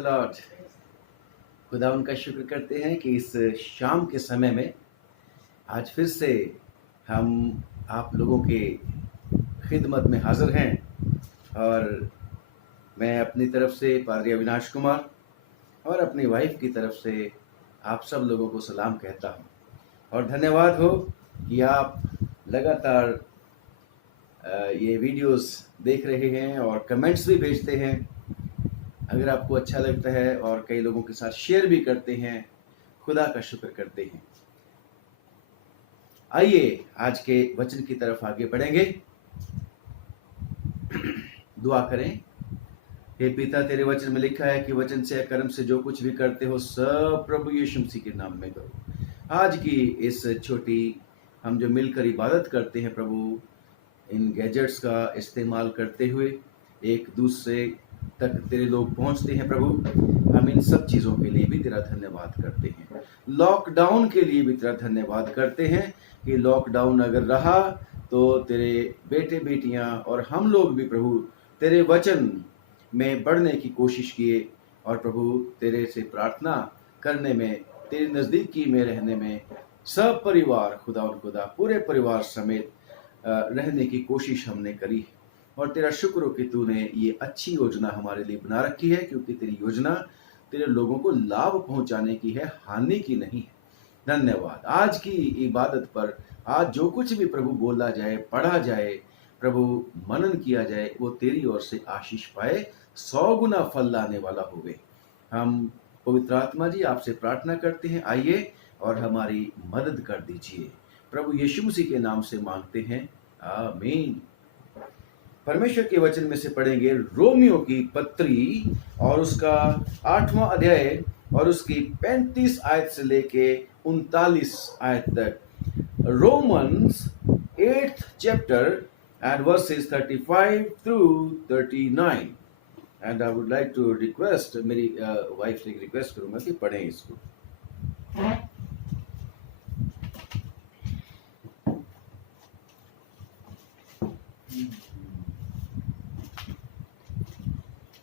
Lord. खुदा उनका शुक्र करते हैं कि इस शाम के समय में आज फिर से हम आप लोगों के खिदमत में हाजिर हैं और मैं अपनी तरफ से पादरी अविनाश कुमार और अपनी वाइफ की तरफ से आप सब लोगों को सलाम कहता हूं और धन्यवाद हो कि आप लगातार ये वीडियोस देख रहे हैं और कमेंट्स भी भेजते हैं। अगर आपको अच्छा लगता है और कई लोगों के साथ शेयर भी करते हैं, खुदा का शुक्र करते हैं। आइए आज के वचन की तरफ आगे बढ़ेंगे। दुआ करें। हे पिता, तेरे वचन में लिखा है कि वचन से कर्म से जो कुछ भी करते हो सब प्रभु यीशु मसीह के नाम में करो। आज की इस छोटी हम जो मिलकर इबादत करते हैं प्रभु, इन गैजेट्स का इस्तेमाल करते हुए एक दूसरे तक तेरे लोग पहुंचते हैं प्रभु। हम इन सब चीज़ों के लिए भी तेरा धन्यवाद करते हैं। लॉकडाउन के लिए भी तेरा धन्यवाद करते हैं कि लॉकडाउन अगर रहा तो तेरे बेटे बेटियां और हम लोग भी प्रभु तेरे वचन में बढ़ने की कोशिश किए और प्रभु तेरे से प्रार्थना करने में, तेरे नज़दीकी में रहने में सब परिवार खुदा पूरे परिवार समेत रहने की कोशिश हमने करी है। और तेरा शुक्र हो कि तूने ये अच्छी योजना हमारे लिए बना रखी है, क्योंकि तेरी योजना तेरे लोगों को लाभ पहुंचाने की है, हानि की नहीं है। धन्यवाद। आज की इबादत पर आज जो कुछ भी प्रभु बोला जाए, पढ़ा जाए, प्रभु मनन किया जाए, वो तेरी ओर से आशीष पाए, 100 गुना फल लाने वाला होवे। हम पवित्र आत्मा जी आपसे प्रार्थना करते हैं, आइए और हमारी मदद कर दीजिए। प्रभु यीशु मसीह के नाम से मांगते हैं, आमीन। परमेश्वर के वचन में से पढ़ेंगे रोमियो की पत्री और उसका 8वां अध्याय और उसकी 35 आयत से लेके 39 आयत तक। Romans 8th chapter and verses 35 through 39। And I would like to request, मेरी वाइफ से रिक्वेस्ट करूंगा कि पढ़ें इसको।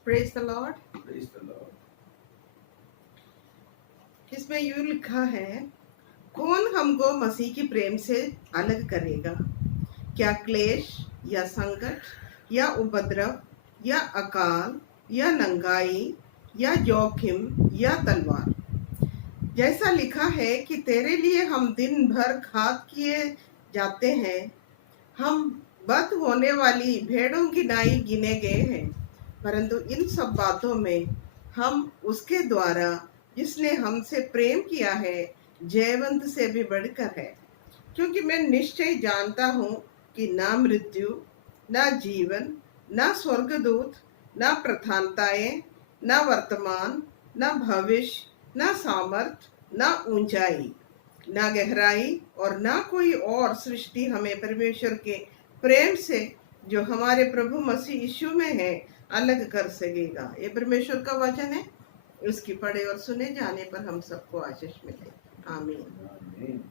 Praise the Lord। Praise the Lord। इसमें यूं लिखा है, कौन हमको मसीह की प्रेम से अलग करेगा? क्या क्लेश या संकट या उपद्रव या अकाल या नंगाई या जोखिम या तलवार? जैसा लिखा है कि तेरे लिए हम दिन भर घात किए जाते हैं, हम बद होने वाली भेड़ों की नाई गिने गए हैं। परंतु इन सब बातों में हम उसके द्वारा जिसने हमसे प्रेम किया है जयवंत से भी बढ़कर है। क्योंकि मैं निश्चय जानता हूँ कि ना मृत्यु, ना जीवन, ना स्वर्गदूत, ना प्रधानताएं, ना वर्तमान, ना भविष्य, ना सामर्थ, ना ऊंचाई, ना गहराई और ना कोई और सृष्टि हमें परमेश्वर के प्रेम से जो हमारे प्रभु मसीह यीशु में है अलग कर सकेगा। ये परमेश्वर का वचन है। उसकी पढ़े और सुने जाने पर हम सबको आशीष मिले। आमीन।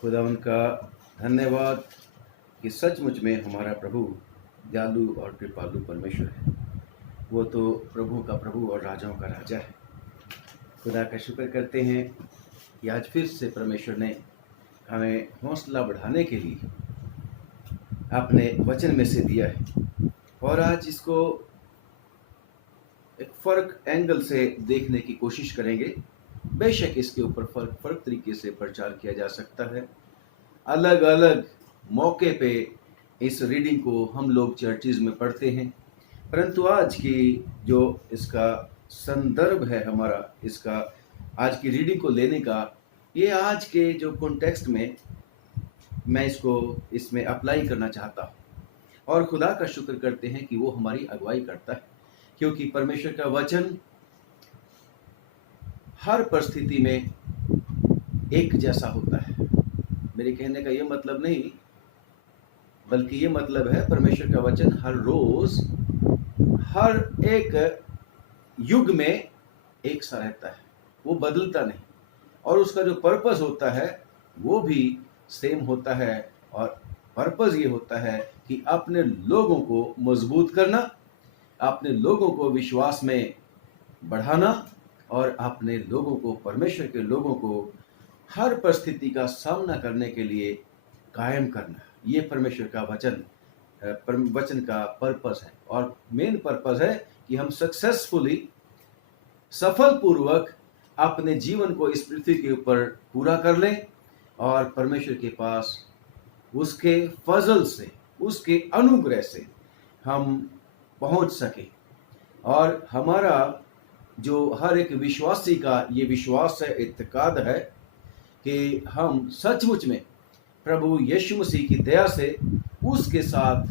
खुदा उनका धन्यवाद कि सचमुच में हमारा प्रभु दयालु और कृपालु परमेश्वर है। वो तो प्रभु का प्रभु और राजाओं का राजा है। खुदा का शुक्र करते हैं कि आज फिर से परमेश्वर ने हमें हौसला बढ़ाने के लिए अपने वचन में से दिया है और आज इसको एक फर्क एंगल से देखने की कोशिश करेंगे। बेशक इसके ऊपर फर्क तरीके से प्रचार किया जा सकता है। अलग अलग मौके पे इस रीडिंग को हम लोग चर्चिज में पढ़ते हैं, परंतु आज की जो इसका संदर्भ है हमारा, इसका आज की रीडिंग को लेने का, ये आज के जो कॉन्टेक्स्ट में मैं इसको इसमें अप्लाई करना चाहता हूँ। और खुदा का शुक्र करते हैं कि वो हमारी अगुवाई करता है, क्योंकि परमेश्वर का वचन हर परिस्थिति में एक जैसा होता है। मेरे कहने का ये मतलब नहीं, बल्कि ये मतलब है परमेश्वर का वचन हर रोज हर एक युग में एक सा रहता है, वो बदलता नहीं। और उसका जो पर्पस होता है वो भी सेम होता है। और पर्पस ये होता है कि अपने लोगों को मजबूत करना, अपने लोगों को विश्वास में बढ़ाना और अपने लोगों को, परमेश्वर के लोगों को हर परिस्थिति का सामना करने के लिए कायम करना। ये परमेश्वर का वचन का पर्पस है। और मेन पर्पस है कि हम सक्सेसफुली, सफल पूर्वक अपने जीवन को इस पृथ्वी के ऊपर पूरा कर लें और परमेश्वर के पास उसके फजल से, उसके अनुग्रह से हम पहुंच सके। और हमारा जो हर एक विश्वासी का ये विश्वास है, इत्तेकाद है कि हम सचमुच में प्रभु यीशु मसीह की दया से उसके साथ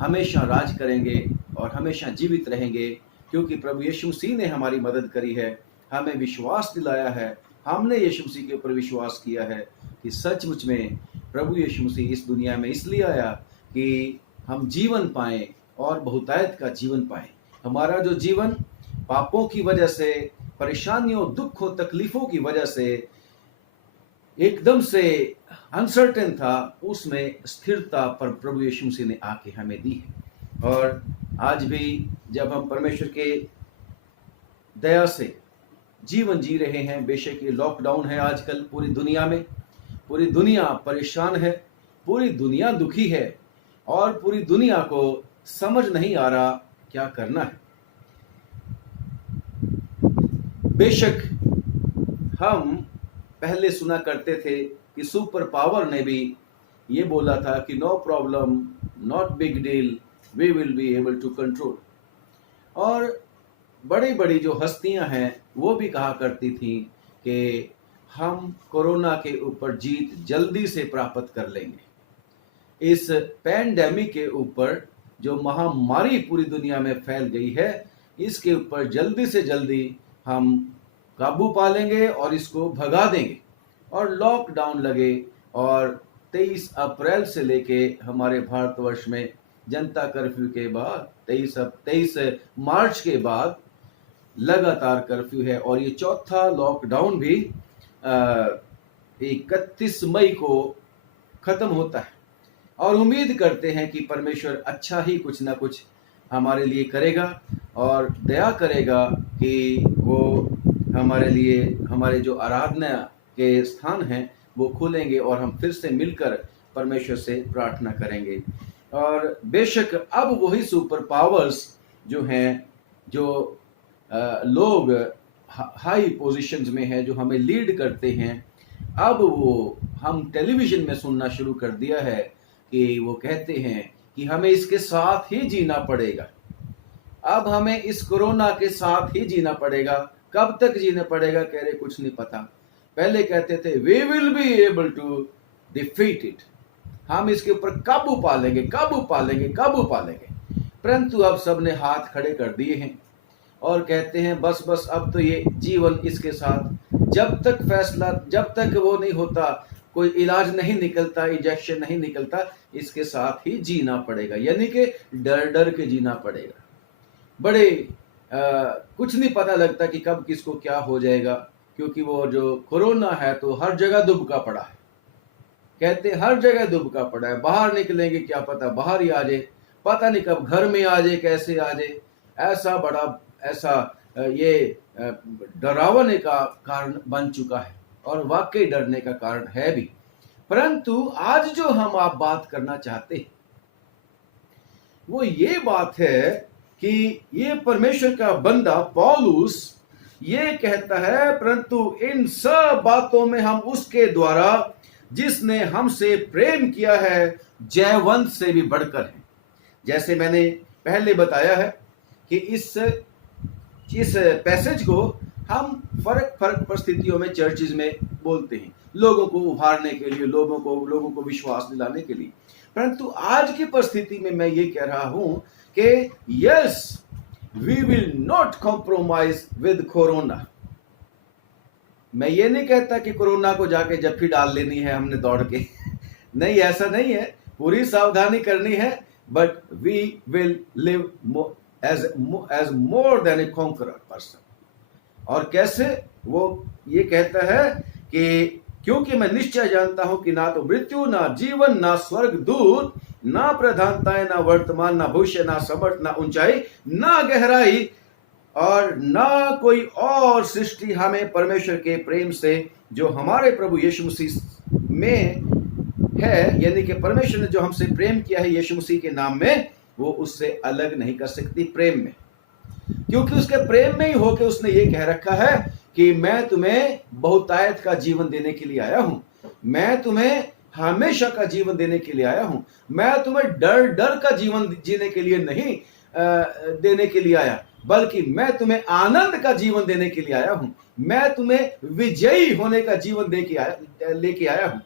हमेशा राज करेंगे और हमेशा जीवित रहेंगे, क्योंकि प्रभु यीशु मसीह ने हमारी मदद करी है, हमें विश्वास दिलाया है, हमने यीशु मसीह के ऊपर विश्वास किया है कि सचमुच में प्रभु यीशु मसीह इस दुनिया में इसलिए आया कि हम जीवन पाएं और बहुतायत का जीवन पाएं। हमारा जो जीवन पापों की वजह से, परेशानियों, दुखों, तकलीफों की वजह से एकदम से अनसर्टेन था, उसमें स्थिरता पर प्रभु यीशु मसीह ने आके हमें दी है। और आज भी जब हम परमेश्वर के दया से जीवन जी रहे हैं, बेशक ये लॉकडाउन है आजकल पूरी दुनिया में, पूरी दुनिया परेशान है, पूरी दुनिया दुखी है और पूरी दुनिया को समझ नहीं आ रहा क्या करना है। बेशक हम पहले सुना करते थे कि सुपर पावर ने भी ये बोला था कि no problem, not big deal, we will be able to control. और बड़ी बड़ी जो हस्तियां हैं वो भी कहा करती थी कि हम कोरोना के ऊपर जीत जल्दी से प्राप्त कर लेंगे। इस पैंडेमिक के ऊपर जो महामारी पूरी दुनिया में फैल गई है, इसके ऊपर जल्दी से जल्दी हम काबू पा लेंगे और इसको भगा देंगे। और लॉकडाउन लगे और 23 अप्रैल से लेके हमारे भारतवर्ष में जनता कर्फ्यू के बाद 23 मार्च के बाद लगातार कर्फ्यू है। और ये चौथा लॉकडाउन भी 31 मई को खत्म होता है। और उम्मीद करते हैं कि परमेश्वर अच्छा ही कुछ ना कुछ हमारे लिए करेगा और दया करेगा कि वो हमारे लिए, हमारे जो आराधना के स्थान हैं वो खुलेंगे और हम फिर से मिलकर परमेश्वर से प्रार्थना करेंगे। और बेशक अब वही सुपर पावर्स जो हैं, जो लोग हाई पोजीशंस में हैं, जो हमें लीड करते हैं, अब वो हम टेलीविजन में सुनना शुरू कर दिया है कि वो कहते हैं कि हमें इसके साथ ही जीना पड़ेगा। अब हमें इस कोरोना के साथ ही जीना पड़ेगा। कब तक जीना पड़ेगा कह रहे, कुछ नहीं पता। पहले कहते थे we will be able to defeat it, हम इसके ऊपर काबू पा लेंगे, काबू पा लेंगे, काबू पा लेंगे। परंतु अब सबने हाथ खड़े कर दिए हैं और कहते हैं बस बस अब तो ये जीवन इसके साथ, जब तक फैसला, जब तक वो नहीं होता, कोई इलाज नहीं निकलता, इंजेक्शन नहीं निकलता, इसके साथ ही जीना पड़ेगा। यानी कि डर डर के जीना पड़ेगा। बड़े कुछ नहीं पता लगता कि कब किसको क्या हो जाएगा, क्योंकि वो जो कोरोना है तो हर जगह दुबका पड़ा है। कहते हर जगह दुबका पड़ा है, बाहर निकलेंगे क्या पता बाहर ही आ जाए, पता नहीं कब घर में आ जाए, कैसे आ जाए। ऐसा बड़ा, ऐसा ये डरावने का कारण बन चुका है और वाकई डरने का कारण है भी। परंतु आज जो हम आप बात करना चाहते हैं वो ये बात है कि ये परमेश्वर का बंदा पौलुस ये कहता है, परंतु इन सब बातों में हम उसके द्वारा जिसने हमसे प्रेम किया है जयवंत से भी बढ़कर हैं। जैसे मैंने पहले बताया है कि इस पैसेज को हम फर्क परिस्थितियों में चर्चेज में बोलते हैं, लोगों को उभारने के लिए, लोगों को विश्वास दिलाने के लिए। परंतु आज की परिस्थिति में मैं ये कह रहा हूं कि yes, we will not compromise with corona. मैं ये नहीं कहता कि कोरोना को जाके जफ्फी डाल लेनी है हमने दौड़ के नहीं, ऐसा नहीं है, पूरी सावधानी करनी है। But we will live as more than a conqueror person। और कैसे? वो ये कहता है कि क्योंकि मैं निश्चय जानता हूं कि ना तो मृत्यु, ना जीवन, ना स्वर्ग दूत, ना प्रधानताएं, ना वर्तमान, ना भविष्य, ना समर्थ, ना ऊंचाई, ना गहराई और ना कोई और सृष्टि हमें परमेश्वर के प्रेम से जो हमारे प्रभु यीशु मसीह में है, यानी कि परमेश्वर ने जो हमसे प्रेम किया है यीशु मसीह के नाम में, वो उससे अलग नहीं कर सकती प्रेम में। क्योंकि उसके प्रेम में ही होकर उसने ये कह रखा है कि मैं तुम्हें बहुतायत का जीवन देने के लिए आया हूं, मैं तुम्हें हमेशा का जीवन देने के लिए आया हूं, मैं तुम्हें डर डर का जीवन जीने के लिए नहीं देने के लिए आया, बल्कि मैं तुम्हें आनंद का जीवन देने के लिए आया हूं, मैं तुम्हें विजयी होने का जीवन लेके आया हूं।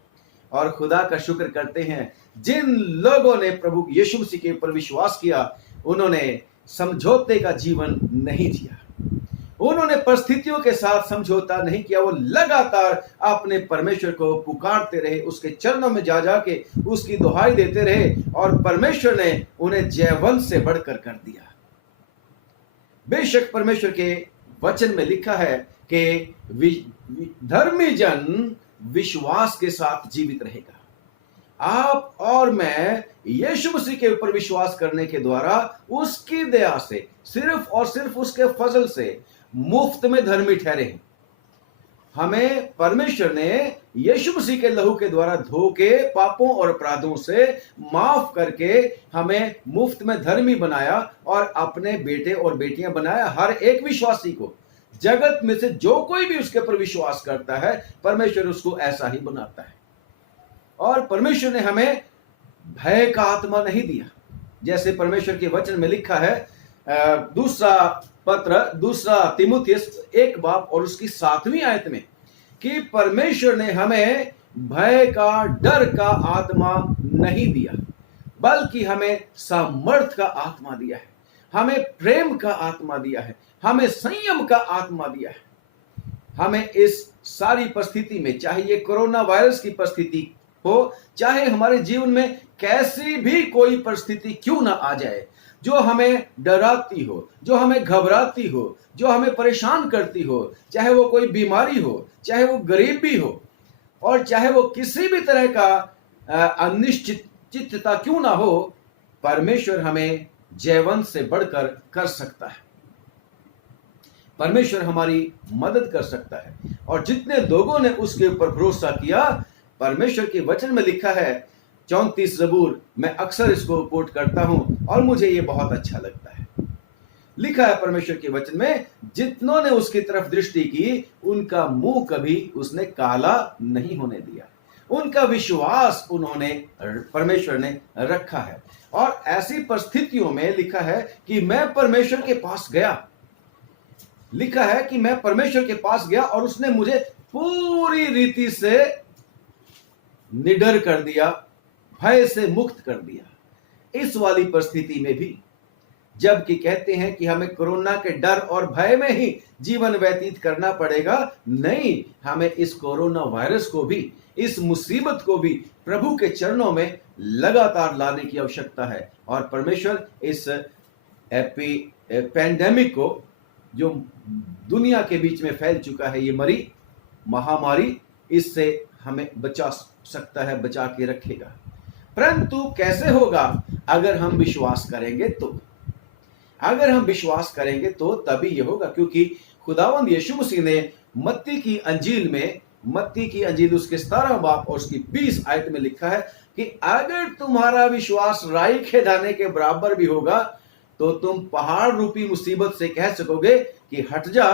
और खुदा का शुक्र करते हैं, जिन लोगों ने प्रभु यीशु मसीह के ऊपर विश्वास किया, उन्होंने समझौते का जीवन नहीं जिया, उन्होंने परिस्थितियों के साथ समझौता नहीं किया, वो लगातार अपने परमेश्वर को पुकारते रहे, उसके चरणों में जा जाके उसकी दुहाई देते रहे, और परमेश्वर ने उन्हें जयवंत से बढ़कर कर दिया। बेशक परमेश्वर के वचन में लिखा है कि धर्मी जन विश्वास के साथ जीवित रहेगा। आप और मैं यीशु मसीह के ऊपर विश्वास करने के द्वारा, उसकी दया से, सिर्फ और सिर्फ उसके फजल से मुफ्त में धर्मी ठहरे हैं। हमें परमेश्वर ने यीशु मसीह के लहू के द्वारा धो के पापों और अपराधों से माफ करके हमें मुफ्त में धर्मी बनाया और अपने बेटे और बेटियां बनाया। हर एक विश्वासी को, जगत में से जो कोई भी उसके ऊपर विश्वास करता है, परमेश्वर उसको ऐसा ही बनाता है। और परमेश्वर ने हमें भय का आत्मा नहीं दिया, जैसे परमेश्वर के वचन में लिखा है, दूसरा तिमुथियुस 1 बाब और उसकी 7वीं आयत में, कि परमेश्वर ने हमें भय का, डर का आत्मा नहीं दिया, बल्कि हमें सामर्थ का आत्मा दिया है, हमें प्रेम का आत्मा दिया है, हमें संयम का आत्मा दिया है। हमें इस सारी परिस्थिति में, चाहे ये कोरोना वायरस की परिस्थिति हो, चाहे हमारे जीवन में कैसी भी कोई परिस्थिति क्यों ना आ जाए, जो हमें डराती हो, जो हमें घबराती हो, जो हमें परेशान करती हो, चाहे वो कोई बीमारी हो, चाहे वो गरीबी हो, और चाहे वो किसी भी तरह का अनिश्चितता क्यों ना हो, परमेश्वर हमें जयवंत से बढ़कर कर सकता है। परमेश्वर हमारी मदद कर सकता है। और जितने लोगों ने उसके ऊपर भरोसा किया, परमेश्वर के वचन में लिखा है, 34 ज़बूर, मैं अक्सर इसको कोट करता हूं और मुझे ये बहुत अच्छा लगता है। लिखा है परमेश्वर के वचन में, जितनों ने उसकी तरफ दृष्टि की, उनका मुंह कभी उसने काला नहीं होने दिया। उनका विश्वास उन्होंने, परमेश्वर ने रखा है। और ऐसी परिस्थितियों में लिखा है कि मैं परमेश्वर के पास गया, लिखा है कि मैं परमेश्वर के पास गया और उसने मुझे पूरी रीति से निडर कर दिया, भय से मुक्त कर दिया। इस वाली परिस्थिति में भी, जबकि कहते हैं कि हमें कोरोना के डर और भय में ही जीवन व्यतीत करना पड़ेगा, नहीं, हमें इस कोरोना वायरस को भी, इस मुसीबत को भी प्रभु के चरणों में लगातार लाने की आवश्यकता है। और परमेश्वर इस पैंडेमिक को, जो दुनिया के बीच में फैल चुका है, ये महामारी, इससे हमें बचा सकता है, बचा के रखेगा। परंतु कैसे होगा? अगर हम विश्वास करेंगे तो, अगर हम विश्वास करेंगे तो तभी ये होगा। क्योंकि खुदावंद यीशु मसीह ने मत्ती की अंजील उसके 17 बाब और उसकी 20 आयत में लिखा है कि अगर तुम्हारा विश्वास राई के दाने के बराबर भी होगा, तो तुम पहाड़ रूपी मुसीबत से कह सकोगे कि हट जा,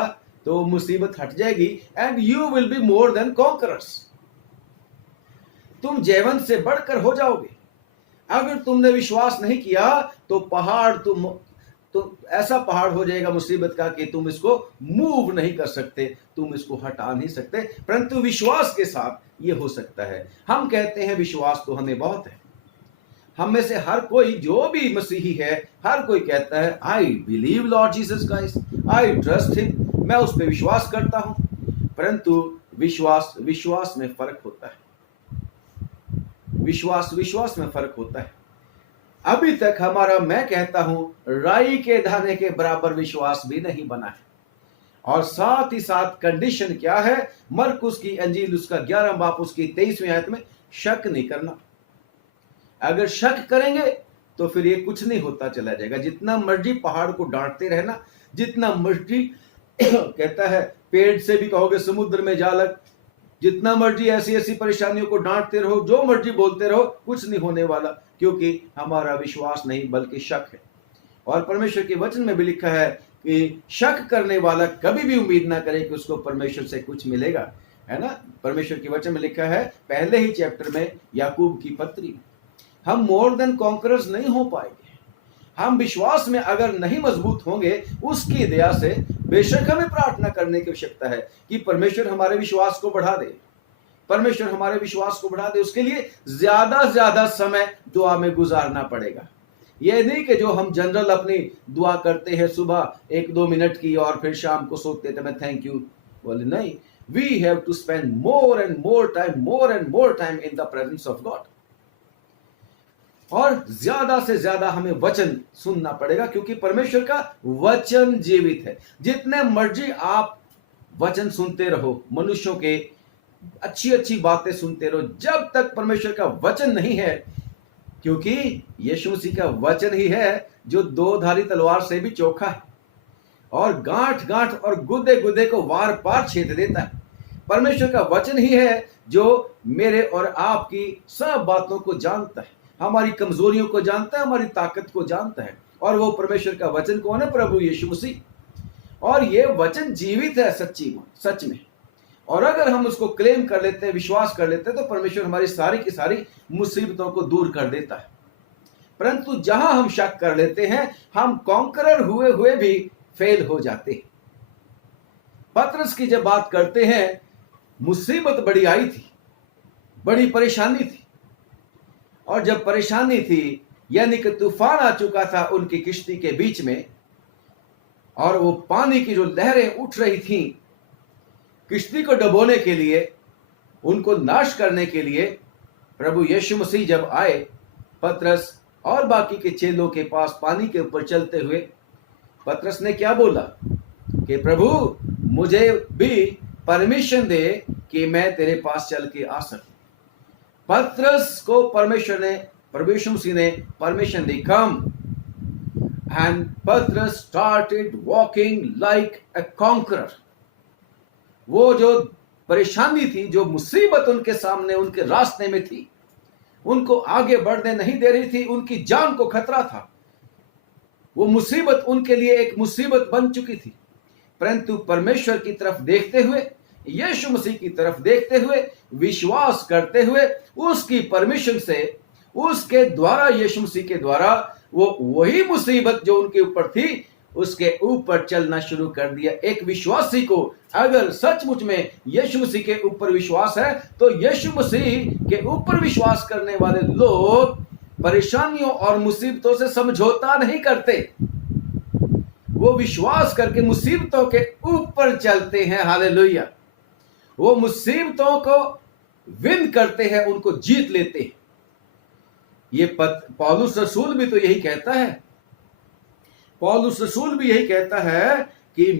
तो मुसीबत हट जाएगी, and you will be more than conquerors. तुम जयवंत से बढ़कर हो जाओगे। अगर तुमने विश्वास नहीं किया तो पहाड़, तो ऐसा पहाड़ हो जाएगा मुसीबत का कि तुम इसको मूव नहीं कर सकते, तुम इसको हटा नहीं सकते। परंतु विश्वास के साथ ये हो सकता है। हम कहते हैं विश्वास तो हमें बहुत है। हम में से हर कोई जो भी मसीही है, हर कोई कहता है, I believe Lord Jesus Christ, I trust him, मैं उस पर विश्वास करता हूं। परंतु विश्वास में फर्क होता है। विश्वास में फर्क होता है। अभी तक हमारा, मैं कहता हूं, राई के दाने के बराबर विश्वास भी नहीं बना है। और साथ ही साथ कंडीशन क्या है? मरकुस की अंजील उसका 11 बाब उसकी 23वीं आयत में, शक नहीं करना। अगर शक करेंगे तो फिर ये कुछ नहीं होता चला जाएगा। जितना मर्जी पहाड़ को डांटते रहना, जितना मर्जी कहता है पेड़ से भी कहोगे समुद्र में जा लग, जितना मर्जी ऐसी ऐसी परेशानियों को डांटते रहो, जो मर्जी बोलते रहो, कुछ नहीं होने वाला, क्योंकि हमारा विश्वास नहीं बल्कि शक है। और परमेश्वर के वचन में भी लिखा है कि शक करने वाला कभी भी उम्मीद ना करे कि उसको परमेश्वर से कुछ मिलेगा, है ना। परमेश्वर के वचन में लिखा है पहले ही चैप्टर में याकूब की पत्री, हम मोर देन कॉन्करर्स नहीं हो पाएंगे। हम विश्वास में अगर नहीं मजबूत होंगे, उसकी दया से बेशक हमें प्रार्थना करने की आवश्यकता है कि परमेश्वर हमारे विश्वास को बढ़ा दे, परमेश्वर हमारे विश्वास को बढ़ा दे। उसके लिए ज्यादा समय दुआ में गुजारना पड़ेगा। यह नहीं कि जो हम जनरल अपनी दुआ करते हैं सुबह 1-2 मिनट की और फिर शाम को सोते थे मैं थैंक यू बोले, नहीं, we have to spend more and more time in the presence of God. और ज्यादा से ज्यादा हमें वचन सुनना पड़ेगा, क्योंकि परमेश्वर का वचन जीवित है। जितने मर्जी आप वचन सुनते रहो, मनुष्यों के अच्छी अच्छी बातें सुनते रहो, जब तक परमेश्वर का वचन नहीं है, क्योंकि यीशु मसीह का वचन ही है जो 2-धारी तलवार से भी चोखा है और गांठ गांठ और गुदे गुदे को वार पार छेद देता है। परमेश्वर का वचन ही है जो मेरे और आपकी सब बातों को जानता है, हमारी कमजोरियों को जानता है, हमारी ताकत को जानता है। और वो परमेश्वर का वचन कौन है? प्रभु यीशु मसीह। और ये वचन जीवित है सच में। और अगर हम उसको क्लेम कर लेते हैं, विश्वास कर लेते हैं, तो परमेश्वर हमारी सारी की सारी मुसीबतों को दूर कर देता है। परंतु जहां हम शक कर लेते हैं, हम कॉन्करर हुए हुए भी फेल हो जाते हैं। पतरस की जब बात करते हैं, मुसीबत बड़ी आई थी, बड़ी परेशानी थी। और जब परेशानी थी, यानी कि तूफान आ चुका था उनकी किश्ती के बीच में, और वो पानी की जो लहरें उठ रही थीं, किश्ती को डुबोने के लिए, उनको नाश करने के लिए प्रभु यीशु मसीह जब आए, पतरस और बाकी के चेलों के पास पानी के ऊपर चलते हुए, पतरस ने क्या बोला कि प्रभु मुझे भी परमिशन दे कि मैं तेरे पास चल के आ सकूं। पतरस को प्रभु यीशु मसीह ने परमिशन दी, कम। एंड पतरस started walking like a conqueror. वो जो परेशानी थी, जो मुसीबत उनके सामने, उनके रास्ते में थी, उनको आगे बढ़ने नहीं दे रही थी, उनकी जान को खतरा था, वो मुसीबत उनके लिए एक मुसीबत बन चुकी थी। परंतु परमेश्वर की तरफ देखते हुए, यीशु मसीह की तरफ देखते हुए, विश्वास करते हुए, उसकी परमिशन से, उसके द्वारा, यीशु मसीह के द्वारा, वो वही मुसीबत जो उनके ऊपर थी, उसके ऊपर चलना शुरू कर दिया। एक विश्वासी को अगर सचमुच में यीशु मसीह के ऊपर विश्वास है, तो यीशु मसीह के ऊपर विश्वास करने वाले लोग परेशानियों और मुसीबतों से समझौता नहीं करते। वो विश्वास करके मुसीबतों के ऊपर चलते हैं। हालेलुया। वो मुसीबतों को विन करते हैं, उनको जीत लेते हैं। ये पौलुस रसूल भी तो यही कहता है। पौलुस रसूल भी यही कहता है कि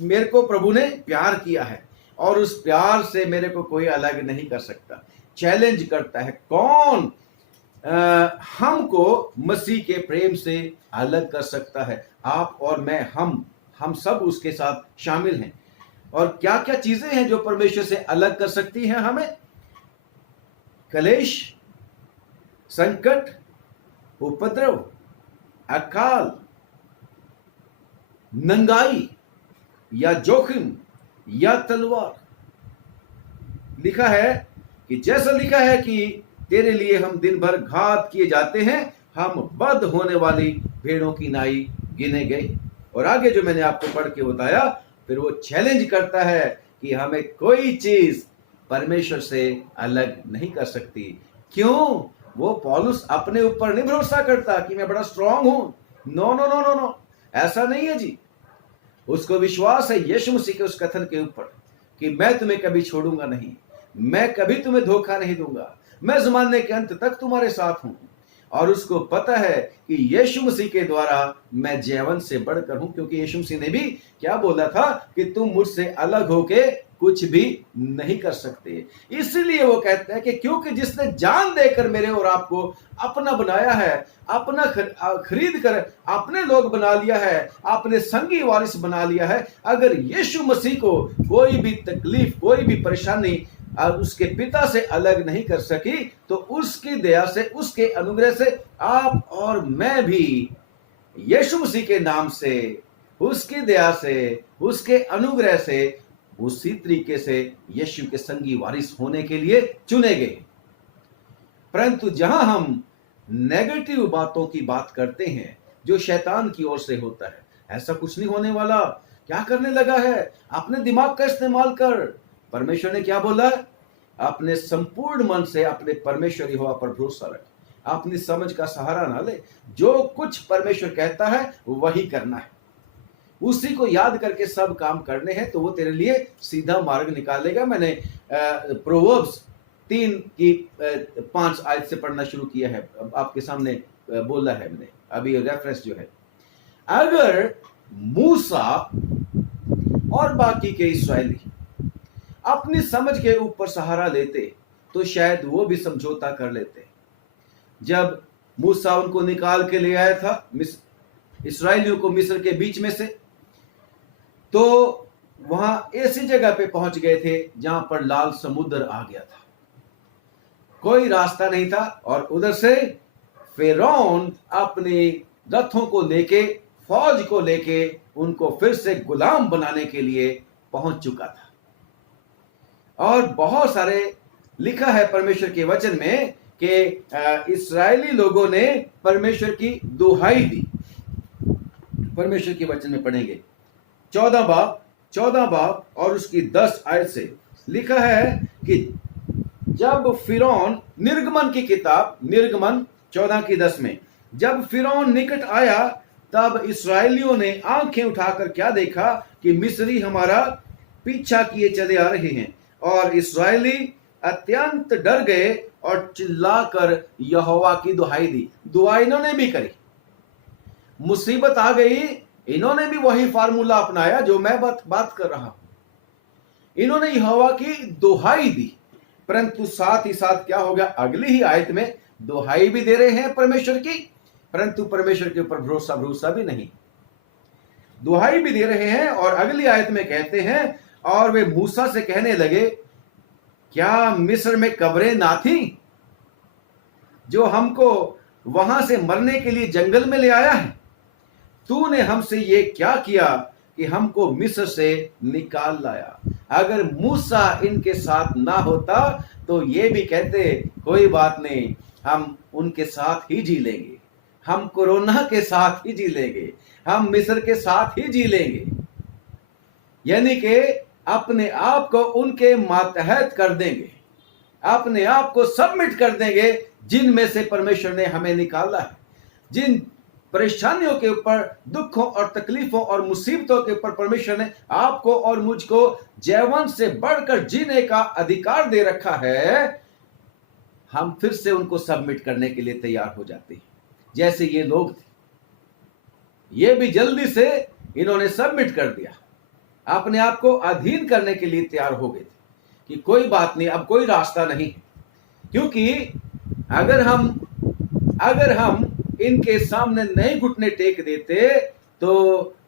मेरे को प्रभु ने प्यार किया है और उस प्यार से मेरे को कोई अलग नहीं कर सकता। चैलेंज करता है, कौन हमको मसीह के प्रेम से अलग कर सकता है? आप और मैं, हम सब उसके साथ शामिल हैं। और क्या क्या चीजें हैं जो परमेश्वर से अलग कर सकती हैं हमें? कलेश, संकट, उपद्रव, अकाल, नंगाई या जोखिम या तलवार। लिखा है कि जैसा लिखा है कि तेरे लिए हम दिन भर घात किए जाते हैं, हम बद होने वाली भेड़ों की नाई गिने गए। और आगे जो मैंने आपको पढ़ के बताया, फिर वो चैलेंज करता है कि हमें कोई चीज परमेश्वर से अलग नहीं कर सकती। क्यों? वो पौलुस अपने ऊपर नहीं भरोसा करता कि मैं बड़ा स्ट्रांग हूं। No no no no no, ऐसा नहीं है जी। उसको विश्वास है यीशु मसीह के उस कथन के ऊपर कि मैं तुम्हें कभी छोड़ूंगा नहीं, मैं कभी तुम्हें धोखा नहीं दूंगा, मैं ज़माने के अंत तक तुम्हारे साथ हूं। और उसको पता है कि यीशु मसीह के द्वारा मैं जीवन से बढ़कर हूं, क्योंकि यीशु मसीह ने भी क्या बोला था कि तुम मुझसे अलग होके कुछ भी नहीं कर सकते। इसलिए वो कहते हैं कि क्योंकि जिसने जान देकर मेरे और आपको अपना बनाया है, अपना खरीद कर अपने लोग बना लिया है, अपने संगी वारिस बना लिया है, अगर यीशु मसीह को कोई भी तकलीफ, कोई भी परेशानी उसके पिता से अलग नहीं कर सकी, तो उसकी दया से, उसके अनुग्रह से आप और मैं भी यीशु मसीह के नाम से, उसकी दया से, उसके अनुग्रह से उसी तरीके से यीशु के संगी वारिस होने के लिए चुने गए। परंतु जहां हम नेगेटिव बातों की बात करते हैं जो शैतान की ओर से होता है, ऐसा कुछ नहीं होने वाला, क्या करने लगा है, अपने दिमाग का इस्तेमाल कर। परमेश्वर ने क्या बोला? अपने संपूर्ण मन से अपने परमेश्वर यहोवा पर भरोसा रख, अपनी समझ का सहारा ना ले, जो कुछ परमेश्वर कहता है वही करना है, उसी को याद करके सब काम करने हैं, तो वो तेरे लिए सीधा मार्ग निकालेगा। मैंने प्रोवर्ब्स 3 की 5 आयत से पढ़ना शुरू किया है, आपके सामने बोला है मैंने अभी, रेफरेंस जो है, अगर मूसा और बाकी के इस्राएली अपनी समझ के ऊपर सहारा लेते तो शायद वो भी समझौता कर लेते। जब मूसा उनको निकाल के ले आया था इस्राएलियों को मिस्र के बीच में से, तो वहां ऐसी जगह पे पहुंच गए थे जहां पर लाल समुद्र आ गया था, कोई रास्ता नहीं था, और उधर से फिरौन अपने रथों को लेके, फौज को लेके उनको फिर से गुलाम बनाने के लिए पहुंच चुका था। और बहुत सारे लिखा है परमेश्वर के वचन में कि इस्राएली लोगों ने परमेश्वर की दुहाई दी। परमेश्वर के वचन में पढ़ेंगे 14 बाब और उसकी 10 आयत से लिखा है कि जब फिरौन, निर्गमन की किताब, निर्गमन 14 की 10 में, जब फिरौन निकट आया तब इस्राएलियों ने आंखें उठाकर क्या देखा कि मिस्री हमारा पीछा किए चले आ रहे हैं, और इस्राएली अत्यंत डर गए और चिल्लाकर यहोवा की दुहाई दी। दुआ इन्होंने भी करी, मुसीबत आ गई, इन्होंने भी वही फार्मूला अपनाया जो मैं बात कर रहा हूं। इन्होंने यहोवा की दुहाई दी, परंतु साथ ही साथ क्या हो गया? अगली ही आयत में दुहाई भी दे रहे हैं परमेश्वर की, परंतु परमेश्वर के ऊपर भरोसा भी नहीं। दुहाई भी दे रहे हैं और अगली आयत में कहते हैं, और वे मूसा से कहने लगे, क्या मिस्र में कब्रें ना थी जो हमको वहां से मरने के लिए जंगल में ले आया है? तूने हमसे ये क्या किया कि हमको मिस्र से निकाल लाया? अगर मूसा इनके साथ ना होता तो ये भी कहते, कोई बात नहीं, हम उनके साथ ही जी लेंगे, हम कोरोना के साथ ही जी लेंगे, हम मिस्र के साथ ही जी लेंगे। यानी कि अपने आप को उनके मातहत कर देंगे, अपने आप को सबमिट कर देंगे जिनमें से परमेश्वर ने हमें निकाला है। जिन परेशानियों के ऊपर, दुखों और तकलीफों और मुसीबतों के ऊपर परमेश्वर ने आपको और मुझको जीवन से बढ़कर जीने का अधिकार दे रखा है, हम फिर से उनको सबमिट करने के लिए तैयार हो जाते हैं। जैसे ये लोग थे, ये भी जल्दी से इन्होंने सबमिट कर दिया, अपने आप को अधीन करने के लिए तैयार हो गए थे कि कोई बात नहीं, अब कोई रास्ता नहीं है, क्योंकि अगर हम इनके सामने नहीं घुटने टेक देते तो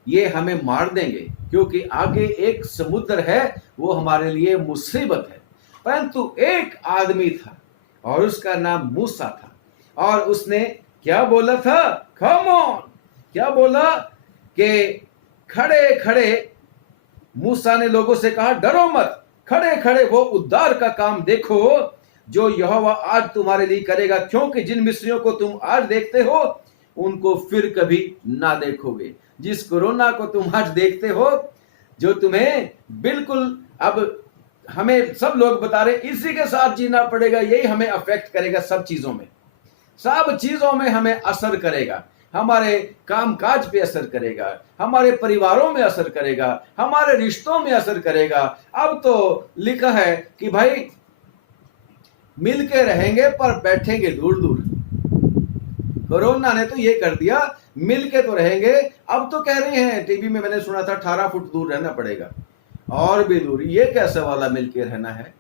ये हमें मार देंगे, क्योंकि आगे एक समुद्र है, वो हमारे लिए मुसीबत है। परंतु एक आदमी था और उसका नाम मूसा था, और उसने क्या बोला था? कम ऑन, क्या बोला कि खड़े खड़े मूसा ने लोगों से कहा, डरो मत, खड़े खड़े वो उद्धार का काम देखो जो यहोवा आज तुम्हारे लिए करेगा, क्योंकि जिन मिस्रियों को तुम आज देखते हो उनको फिर कभी ना देखोगे। जिस कोरोना को तुम आज देखते हो, जो तुम्हें बिल्कुल, अब हमें सब लोग बता रहे इसी के साथ जीना पड़ेगा, यही हमें अफेक्ट करेगा, सब चीजों में हमें असर करेगा, हमारे कामकाज पे असर करेगा, हमारे परिवारों में असर करेगा, हमारे रिश्तों में असर करेगा। अब तो लिखा है कि भाई मिलके रहेंगे पर बैठेंगे दूर दूर। कोरोना ने तो ये कर दिया, मिल के तो रहेंगे। अब तो कह रहे हैं टीवी में, मैंने सुना था 18 फुट दूर रहना पड़ेगा, और भी दूरी। ये कैसा वाला मिल के रहना है?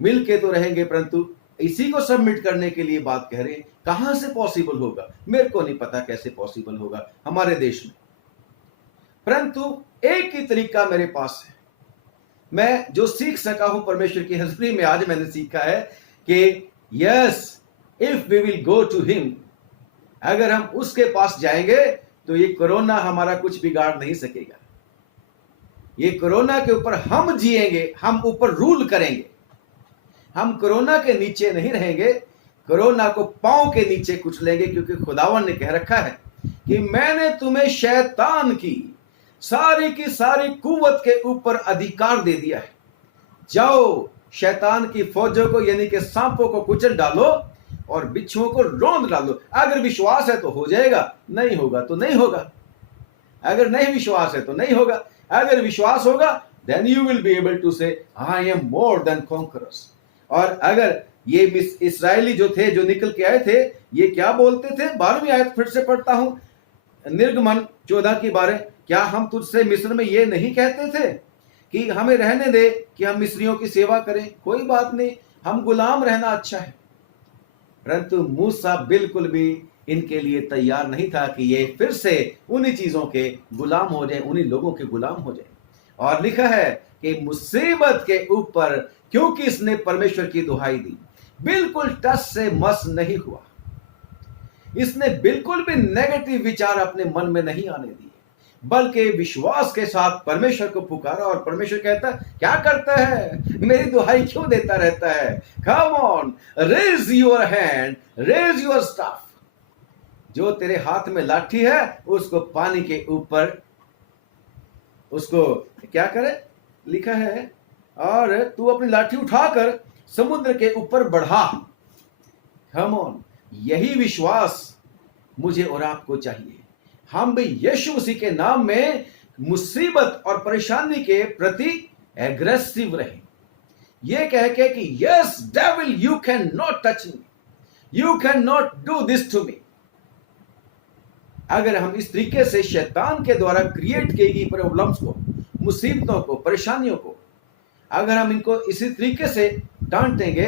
मिल के तो रहेंगे, परंतु इसी को सबमिट करने के लिए बात कह रहे हैं। कहां से पॉसिबल होगा? मेरे को नहीं पता कैसे पॉसिबल होगा हमारे देश में, परंतु एक ही तरीका मेरे पास है। मैं जो सीख सका हूं परमेश्वर की हजरी में, आज मैंने सीखा है कि yes, if we will go to him, अगर हम उसके पास जाएंगे तो ये कोरोना हमारा कुछ बिगाड़ नहीं सकेगा। ये कोरोना के ऊपर हम जिएंगे, हम ऊपर रूल करेंगे। हम कोरोना के नीचे नहीं रहेंगे, कोरोना को पांव के नीचे कुचलेंगे, क्योंकि खुदावन ने कह रखा है कि मैंने तुम्हें शैतान की सारी कुव्वत के ऊपर अधिकार दे दिया है। जाओ शैतान की फौजों को, यानी कि सांपों को कुचल डालो और बिच्छुओं को रौंद डालो। अगर विश्वास है तो हो जाएगा, नहीं होगा तो नहीं होगा। अगर नहीं विश्वास है तो नहीं होगा। अगर विश्वास होगा, then you will be able to say I am more than conquerors। और अगर ये इस्राएली जो थे, जो निकल के आए थे, ये क्या बोलते थे? 12वीं आयत फिर से पढ़ता हूं, निर्गमन 14 की 12। क्या हम तुझसे मिस्र में ये नहीं कहते थे कि हमें रहने दे कि हम मिस्रियों की सेवा करें? कोई बात नहीं, हम गुलाम रहना अच्छा है। परंतु मूसा बिल्कुल भी इनके लिए तैयार नहीं था कि ये फिर से उन्हीं चीजों के गुलाम हो जाए, उन्हीं लोगों के गुलाम हो जाए। और लिखा है कि मुसीबत के ऊपर, क्योंकि इसने परमेश्वर की दुहाई दी, बिल्कुल टस से मस नहीं हुआ। इसने बिल्कुल भी नेगेटिव विचार अपने मन में नहीं आने दिए, बल्कि विश्वास के साथ परमेश्वर को पुकारा। और परमेश्वर कहता, क्या करता है? मेरी दुहाई क्यों देता रहता है? Come on, raise your hand, raise your staff. जो तेरे हाथ में लाठी है, उसको पानी के ऊपर, उसको क्या करे? लिखा है, और तू अपनी लाठी उठाकर समुद्र के ऊपर बढ़ा। कम ऑन, यही विश्वास मुझे और आपको चाहिए। हम भी यीशु मसीह के नाम में मुसीबत और परेशानी के प्रति एग्रेसिव रहे, ये कह के कि yes devil, you can not touch me, you can not do this to me. अगर हम इस तरीके से शैतान के द्वारा क्रिएट की गई प्रॉब्लम्स को, मुसीबतों को, परेशानियों को, अगर हम इनको इसी तरीके से डांटेंगे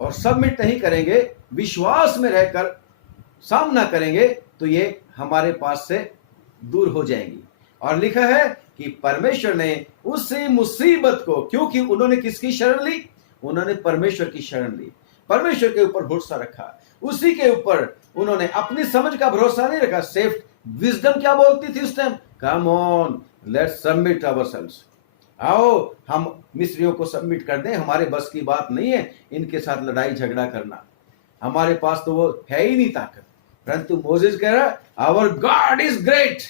और सबमिट नहीं करेंगे, विश्वास में रहकर सामना करेंगे, तो ये हमारे पास से दूर हो जाएंगी। और लिखा है कि परमेश्वर ने उसी मुसीबत को, क्योंकि उन्होंने किसकी शरण ली? उन्होंने परमेश्वर की शरण ली, परमेश्वर के ऊपर भरोसा रखा, उसी के ऊपर उन्होंने अपनी समझ का भरोसा नहीं रखा। सेफ विजडम क्या बोलती थी उस time? Come on, let's submit ourselves. आओ हम मिस्रियों को सबमिट कर दें, हमारे बस की बात नहीं है इनके साथ लड़ाई झगड़ा करना, हमारे पास तो वो है ही नहीं ताकत। परंतु मोसेस कह रहा, आवर गॉड इज ग्रेट,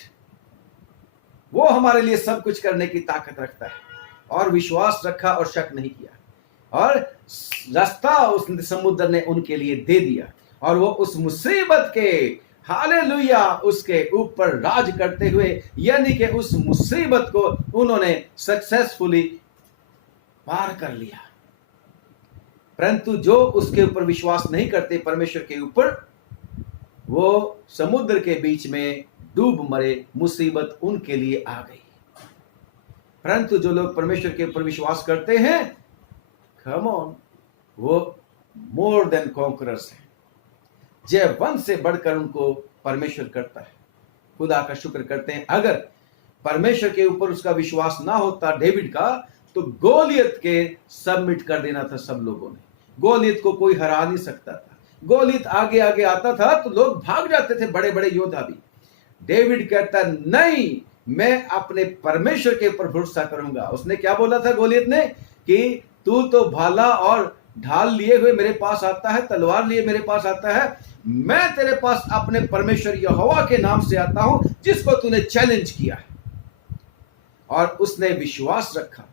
वो हमारे लिए सब कुछ करने की ताकत रखता है। और विश्वास रखा और शक नहीं किया, और रास्ता उस समुद्र ने उनके लिए दे दिया, और वो उस मुसीबत के, हालेलुया, उसके ऊपर राज करते हुए, यानी कि उस मुसीबत को उन्होंने सक्सेसफुली पार कर लिया। परंतु जो उसके ऊपर विश्वास नहीं करते, परमेश्वर के ऊपर, वो समुद्र के बीच में डूब मरे, मुसीबत उनके लिए आ गई। परंतु जो लोग परमेश्वर के ऊपर विश्वास करते हैं, कम ऑन, वो मोर देन कॉन्करर्स हैं। जयवंत से बढ़कर उनको परमेश्वर करता है। खुदा का शुक्र करते हैं। अगर परमेश्वर के ऊपर उसका विश्वास ना होता डेविड का, तो गोलियत के सबमिट कर देना था सब लोगों ने। गोलियत को कोई हरा नहीं सकता था। गोलियत आगे आगे आता था तो लोग भाग जाते थे, बड़े बड़े योद्धा भी। डेविड कहता नहीं, मैं अपने परमेश्वर के ऊपर भरोसा करूंगा। उसने क्या बोला था गोलियत ने कि तू तो भाला और ढाल लिए हुए मेरे पास आता है, तलवार लिए मेरे पास आता है, मैं तेरे पास अपने परमेश्वर यहोवा के नाम से आता हूं, जिसको तूने चैलेंज किया है। और उसने विश्वास रखा,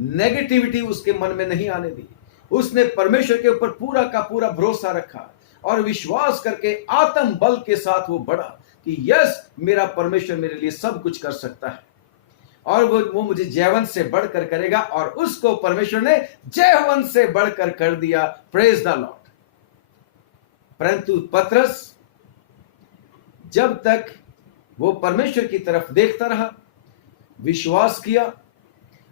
नेगेटिविटी उसके मन में नहीं आने दी। उसने परमेश्वर के ऊपर पूरा का पूरा भरोसा रखा और विश्वास करके आत्म बल के साथ वो बढ़ा कि यस, मेरा परमेश्वर मेरे लिए सब कुछ कर सकता है, और वो मुझे जयवंत से बढ़कर करेगा। और उसको परमेश्वर ने जयवंत से बढ़कर कर दिया। Praise the Lord. परंतु पतरस जब तक वो परमेश्वर की तरफ देखता रहा, विश्वास किया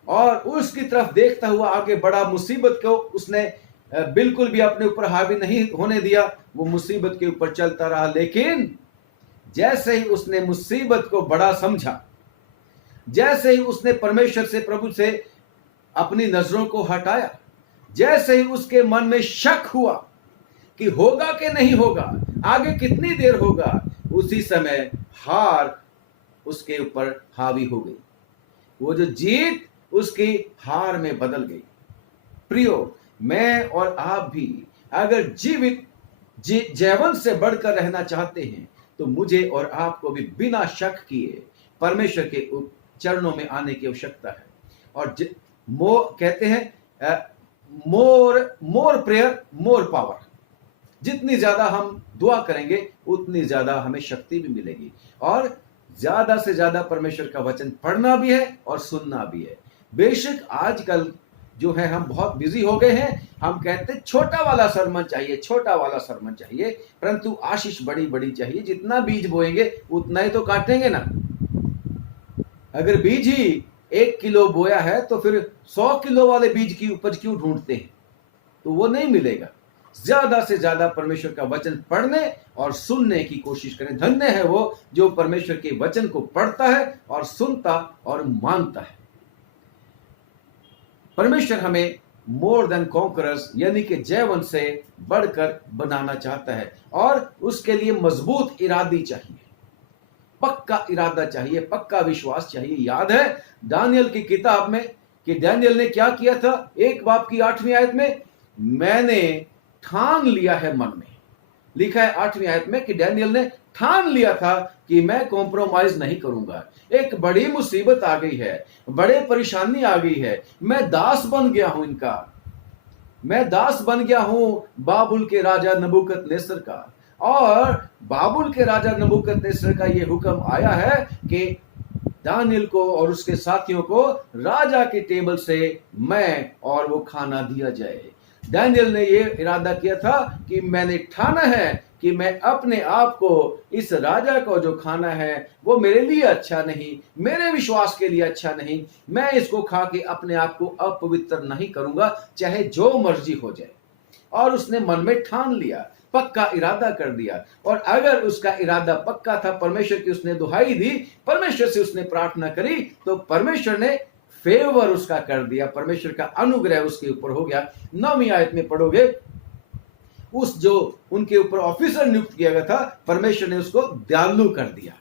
और उसकी तरफ देखता हुआ आगे बढ़ा, मुसीबत को उसने बिल्कुल भी अपने ऊपर हावी नहीं होने दिया, वो मुसीबत के ऊपर चलता रहा। लेकिन जैसे ही उसने मुसीबत को बड़ा समझा, जैसे ही उसने परमेश्वर से, प्रभु से अपनी नजरों को हटाया, जैसे ही उसके मन में शक हुआ कि होगा कि नहीं होगा, आगे कितनी देर होगा, उसी समय हार उसके ऊपर हावी हो गई। वो जो जीत उसकी हार में बदल गई। प्रियो, मैं और आप भी अगर जीवित जीवन से बढ़कर रहना चाहते हैं तो मुझे और आपको भी बिना शक किए परमेश्वर के चरणों में आने की आवश्यकता है। और कहते हैं मोर प्रेयर मोर पावर। जितनी ज्यादा हम दुआ करेंगे उतनी ज्यादा हमें शक्ति भी मिलेगी। और ज्यादा से ज्यादा परमेश्वर का वचन पढ़ना भी है और सुनना भी है। बेशक आजकल जो है हम बहुत बिजी हो गए हैं, हम कहते हैं छोटा वाला सरमन चाहिए, छोटा वाला सरमन चाहिए, परंतु आशीष बड़ी बड़ी चाहिए। जितना बीज बोएंगे उतना ही तो काटेंगे ना। अगर बीज ही 1 किलो बोया है तो फिर 100 किलो वाले बीज की उपज क्यों ढूंढते हैं? तो वो नहीं मिलेगा। ज्यादा से ज्यादा परमेश्वर का वचन पढ़ने और सुनने की कोशिश करें। धन्य है वो जो परमेश्वर के वचन को पढ़ता है और सुनता और मानता है। परमेश्वर हमें मोर देन कॉन्करर्स यानी कि जयवंत से बढ़कर बनाना चाहता है और उसके लिए मजबूत इरादी चाहिए, पक्का इरादा चाहिए, पक्का विश्वास चाहिए। याद है दानियल की किताब में कि दानियल ने क्या किया था? 1 बाब की 8वीं आयत में, मैंने ठान लिया है मन में। लिखा है 8वीं आयत में कि दानियल ने ठान लिया था कि मैं कॉम्प्रोमाइज नहीं करूंगा। एक बड़ी मुसीबत आ गई है, बड़े परेशानी आ गई है, मैं दास बन गया हूं इनका, मैं दास बन गया हूं बाबुल के राजा नबूकदनेस्सर का। और बाबुल के राजा नबूकदनेस्सर का यह हुक्म आया है कि दानियल को और उसके साथियों को राजा के टेबल से मैं और वो खाना दिया जाए। दानियल ने ये इरादा किया था कि मैंने ठाना है कि मैं अपने आप को, इस राजा को जो खाना है वो मेरे लिए अच्छा नहीं, मेरे विश्वास के लिए अच्छा नहीं, मैं इसको खा के अपने आप को अपवित्र नहीं करूंगा, चाहे जो मर्जी हो जाए। और उसने मन में ठान लिया, पक्का इरादा कर दिया। और अगर उसका इरादा पक्का था, परमेश्वर की उसने दुहाई दी, परमेश्वर से उसने प्रार्थना करी, तो परमेश्वर ने फेवर उसका कर दिया, परमेश्वर का अनुग्रह उसके ऊपर हो गया। 9वीं आयत में पढ़ोगे, उस जो उनके ऊपर ऑफिसर नियुक्त किया गया था, परमेश्वर ने उसको दयालु कर दिया।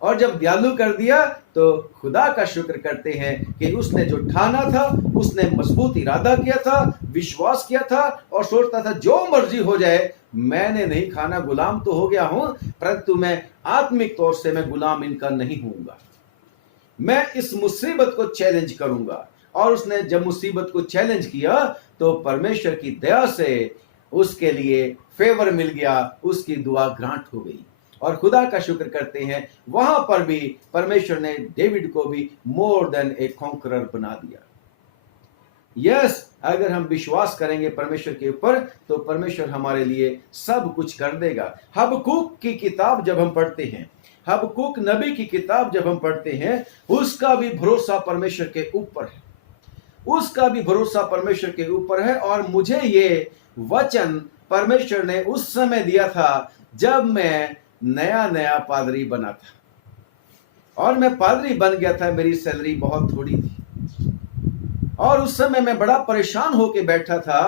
और जब दयालु कर दिया तो खुदा का शुक्र करते हैं कि उसने जो ठाना था, उसने मजबूत इरादा किया था, विश्वास किया था और सोचता था जो मर्जी हो जाए मैंने नहीं खाना, गुलाम तो हो गया हूं परंतु मैं आत्मिक तौर से मैं गुलाम इनका नहीं होऊंगा, मैं इस मुसीबत को चैलेंज करूंगा। और उसने जब मुसीबत को चैलेंज किया तो परमेश्वर की दया से उसके लिए फेवर मिल गया, उसकी दुआ ग्रांट हो गई। और खुदा का शुक्र करते हैं वहां पर भी परमेश्वर ने डेविड को भी मोर देन ए कॉन्करर बना दिया। यस, अगर हम विश्वास करेंगे परमेश्वर के ऊपर तो परमेश्वर हमारे लिए सब कुछ कर देगा। हबक्कूक की किताब जब हम पढ़ते हैं, हबक्कूक नबी की किताब जब हम पढ़ते हैं, उसका भी भरोसा परमेश्वर के ऊपर है, उसका भी भरोसा परमेश्वर के ऊपर है। और मुझे ये वचन परमेश्वर ने उस समय दिया था जब मैं नया नया पादरी बना था और मैं पादरी बन गया था, मेरी सैलरी बहुत थोड़ी थी और उस समय मैं बड़ा परेशान होके बैठा था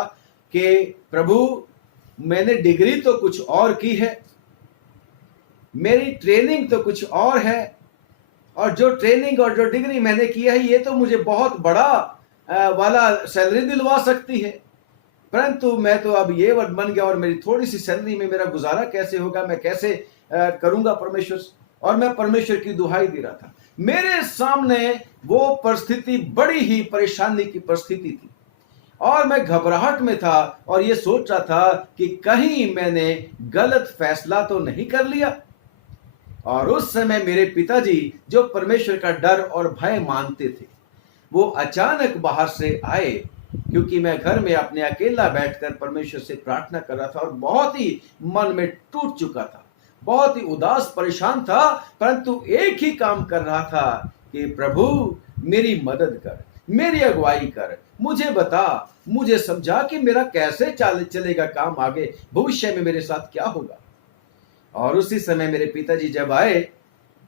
कि प्रभु मैंने डिग्री तो कुछ और की है, मेरी ट्रेनिंग तो कुछ और है, और जो ट्रेनिंग और जो डिग्री मैंने किया है ये तो मुझे बहुत बड़ा वाला सैलरी दिलवा सकती है, परंतु मैं तो अब ये बन गया और मेरी थोड़ी सी सैलरी में मेरा गुजारा कैसे होगा, मैं कैसे करूंगा परमेश्वर। और मैं परमेश्वर की दुहाई दे रहा था, मेरे सामने वो परिस्थिति बड़ी ही परेशानी की परिस्थिति थी और मैं घबराहट में था और ये सोच रहा था कि कहीं मैंने गलत फैसला तो नहीं कर लिया। और उस समय मेरे पिताजी जो परमेश्वर का डर और भय मानते थे, वो अचानक बाहर से आए क्योंकि मैं घर में अपने अकेला बैठकर परमेश्वर से प्रार्थना कर रहा था और बहुत ही मन में टूट चुका था, बहुत ही उदास परेशान था, परंतु एक ही काम कर रहा था कि प्रभु मेरी मदद कर, मेरी अगुवाई कर, मुझे बता, मुझे समझा कि मेरा कैसे चलेगा काम आगे, भविष्य में मेरे साथ क्या होगा। और उसी समय मेरे पिताजी जब आए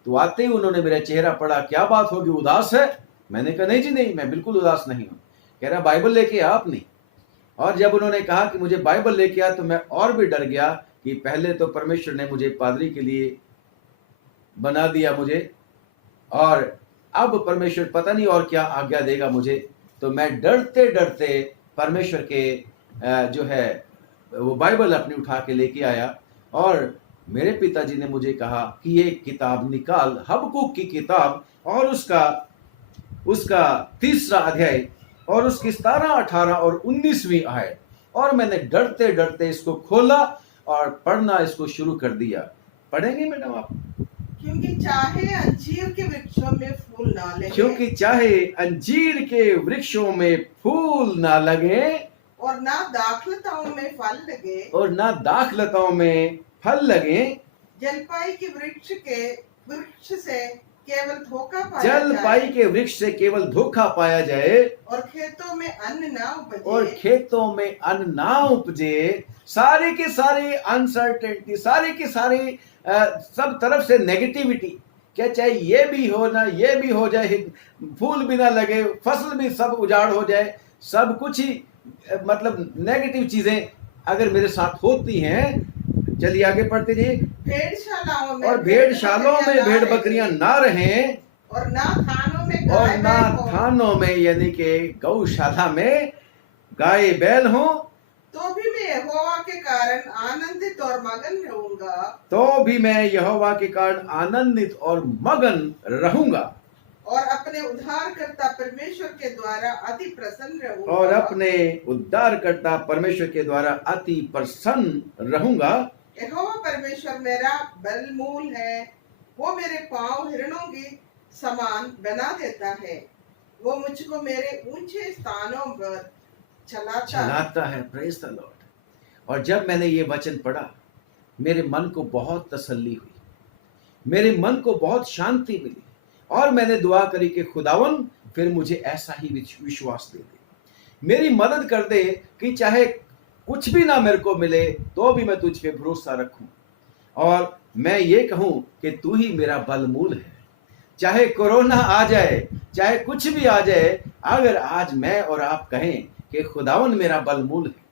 तो आते ही उन्होंने मेरा चेहरा पढ़ा, क्या बात होगी, उदास है? मैंने कहा नहीं जी नहीं, मैं बिल्कुल उदास नहीं हूं। कह रहा बाइबल लेके आ अपनी। और जब उन्होंने कहा कि मुझे बाइबल लेके आ तो मैं और भी डर गया कि पहले तो परमेश्वर ने मुझे पादरी के लिए बना दिया मुझे, और अब परमेश्वर पता नहीं और क्या आज्ञा देगा मुझे। तो मैं डरते डरते परमेश्वर के जो है वो बाइबल अपनी उठा के लेके आया, और मेरे पिताजी ने मुझे कहा कि ये किताब निकाल, हबक्कूक की किताब, और उसका 3रा अध्याय और उसकी 17, 18 और 19वीं आयत। और मैंने डरते डरते इसको खोला और पढ़ना इसको शुरू कर दिया। पढ़ेंगे मैडम आप? क्योंकि चाहे अंजीर के वृक्षों में फूल ना लगे, क्योंकि चाहे अंजीर के वृक्षों में फूल ना लगे, और ना दाखलताओं में फल लगे, और ना दाखलताओं में फल लगे, जलपाई के वृक्ष से केवल धोखा पाया जलपाई जाए, के वृक्ष से केवल धोखा पाया जाए, और खेतों में अन्न ना उपजे, और खेतों में अन्न ना उपजे, सारे के सारे अनसर्टेनिटी, सारे के सारे सब तरफ से नेगेटिविटी, क्या चाहे ये भी हो ना ये भी हो जाए, फूल भी ना लगे, फसल भी सब उजाड़ हो जाए, सब कुछ ही मतलब नेगेटिव चीजें अगर मेरे साथ होती हैं। चलिए आगे पढ़ते जाइए। भेड़शालाओं में और भेड़शालाओं में भेड़ बकरियां ना रहें, और ना थानों में और गाय ना बैल हो, थानों में यानी कि गौशाला में गाय बैल हो, तो भी मैं यहोवा के कारण आनंदित और मगन रहूंगा, तो भी मैं यहोवा के कारण आनंदित और मगन रहूंगा, और अपने उद्धारकर्ता परमेश्वर के द्वारा अति प्रसन्न रहूंगा, और अपने उद्धारकर्ता परमेश्वर के द्वारा अति प्रसन्न रहूंगा। यहोवा परमेश्वर मेरा बलमूल है, वो मेरे पांव हिरणों के समान बना देता है, वो मुझको मेरे ऊंचे स्थानों पर चलाता है। Praise the Lord. और जब मैंने ये वचन पढ़ा मेरे मन को बहुत तसल्ली हुई, मेरे मन को बहुत शांति मिली, और मैंने दुआ करी कि खुदावन फिर मुझे ऐसा ही विश्वास दे दे, मेरी मदद कर दे कि चाहे कुछ भी ना मेरे को मिले तो भी मैं तुझ पे भरोसा रखूं, और मैं ये कहूं कि तू ही मेरा बलमूल है। चाहे कोरोना आ जाए, चाहे कुछ भी आ जाए, अगर आज मैं और आप कहें कि खुदावन मेरा बलमूल है,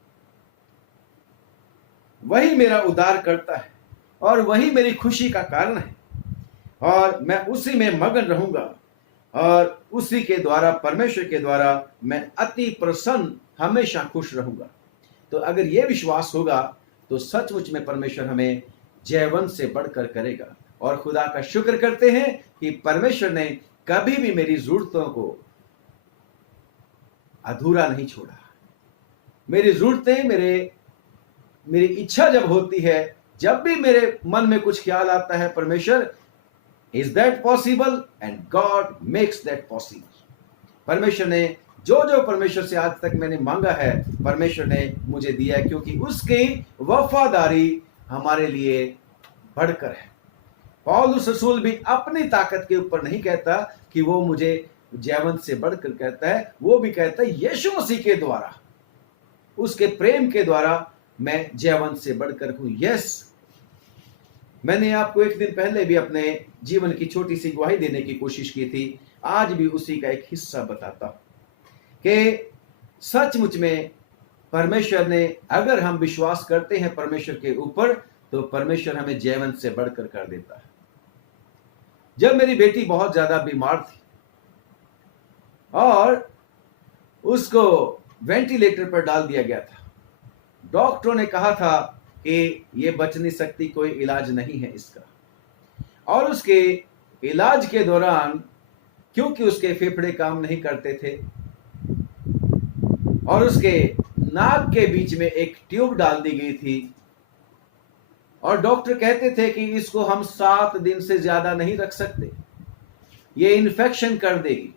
वही मेरा उद्धार करता है, और वही मेरी खुशी का कारण है, और मैं उसी में मगन रहूंगा, और उसी के द्वारा, परमेश्वर के द्वारा मैं अति प्रसन्न, हमेशा खुश रहूंगा। तो अगर ये विश्वास होगा तो सचमुच में परमेश्वर हमें जयवंत से बढ़कर करेगा। और खुदा का शुक्र करते हैं कि परमेश्वर ने कभी भी मेरी जरूरतों को अधूरा नहीं छोड़ा। मेरी जरूरतें, मेरी इच्छा जब होती है, जब भी मेरे मन में कुछ ख्याल आता है, परमेश्वर, is that possible, and God makes that possible. परमेश्वर ने जो परमेश्वर से आज तक मैंने मांगा है, परमेश्वर ने मुझे दिया है, क्योंकि उसकी वफादारी हमारे लिए बढ़कर है। पौलुस रसूल भी अपनी ताकत के ऊपर नहीं कहता कि वो मुझे जयवंत से बढ़कर कहता है, वो भी कहता है यीशु मसीह के द्वारा, उसके प्रेम के द्वारा मैं जयवंत से बढ़कर हूं। यस, मैंने आपको एक दिन पहले भी अपने जीवन की छोटी सी गवाही देने की कोशिश की थी, आज भी उसी का एक हिस्सा बताता हूं कि सचमुच में परमेश्वर ने, अगर हम विश्वास करते हैं परमेश्वर के ऊपर, तो परमेश्वर हमें जयवंत से बढ़कर कर देता है। जब मेरी बेटी बहुत ज्यादा बीमार थी और उसको वेंटिलेटर पर डाल दिया गया था, डॉक्टरों ने कहा था कि ये बच नहीं सकती, कोई इलाज नहीं है इसका। और उसके इलाज के दौरान, क्योंकि उसके फेफड़े काम नहीं करते थे और उसके नाक के बीच में एक ट्यूब डाल दी गई थी, और डॉक्टर कहते थे कि इसको हम 7 दिन से ज्यादा नहीं रख सकते, ये इन्फेक्शन कर देगी।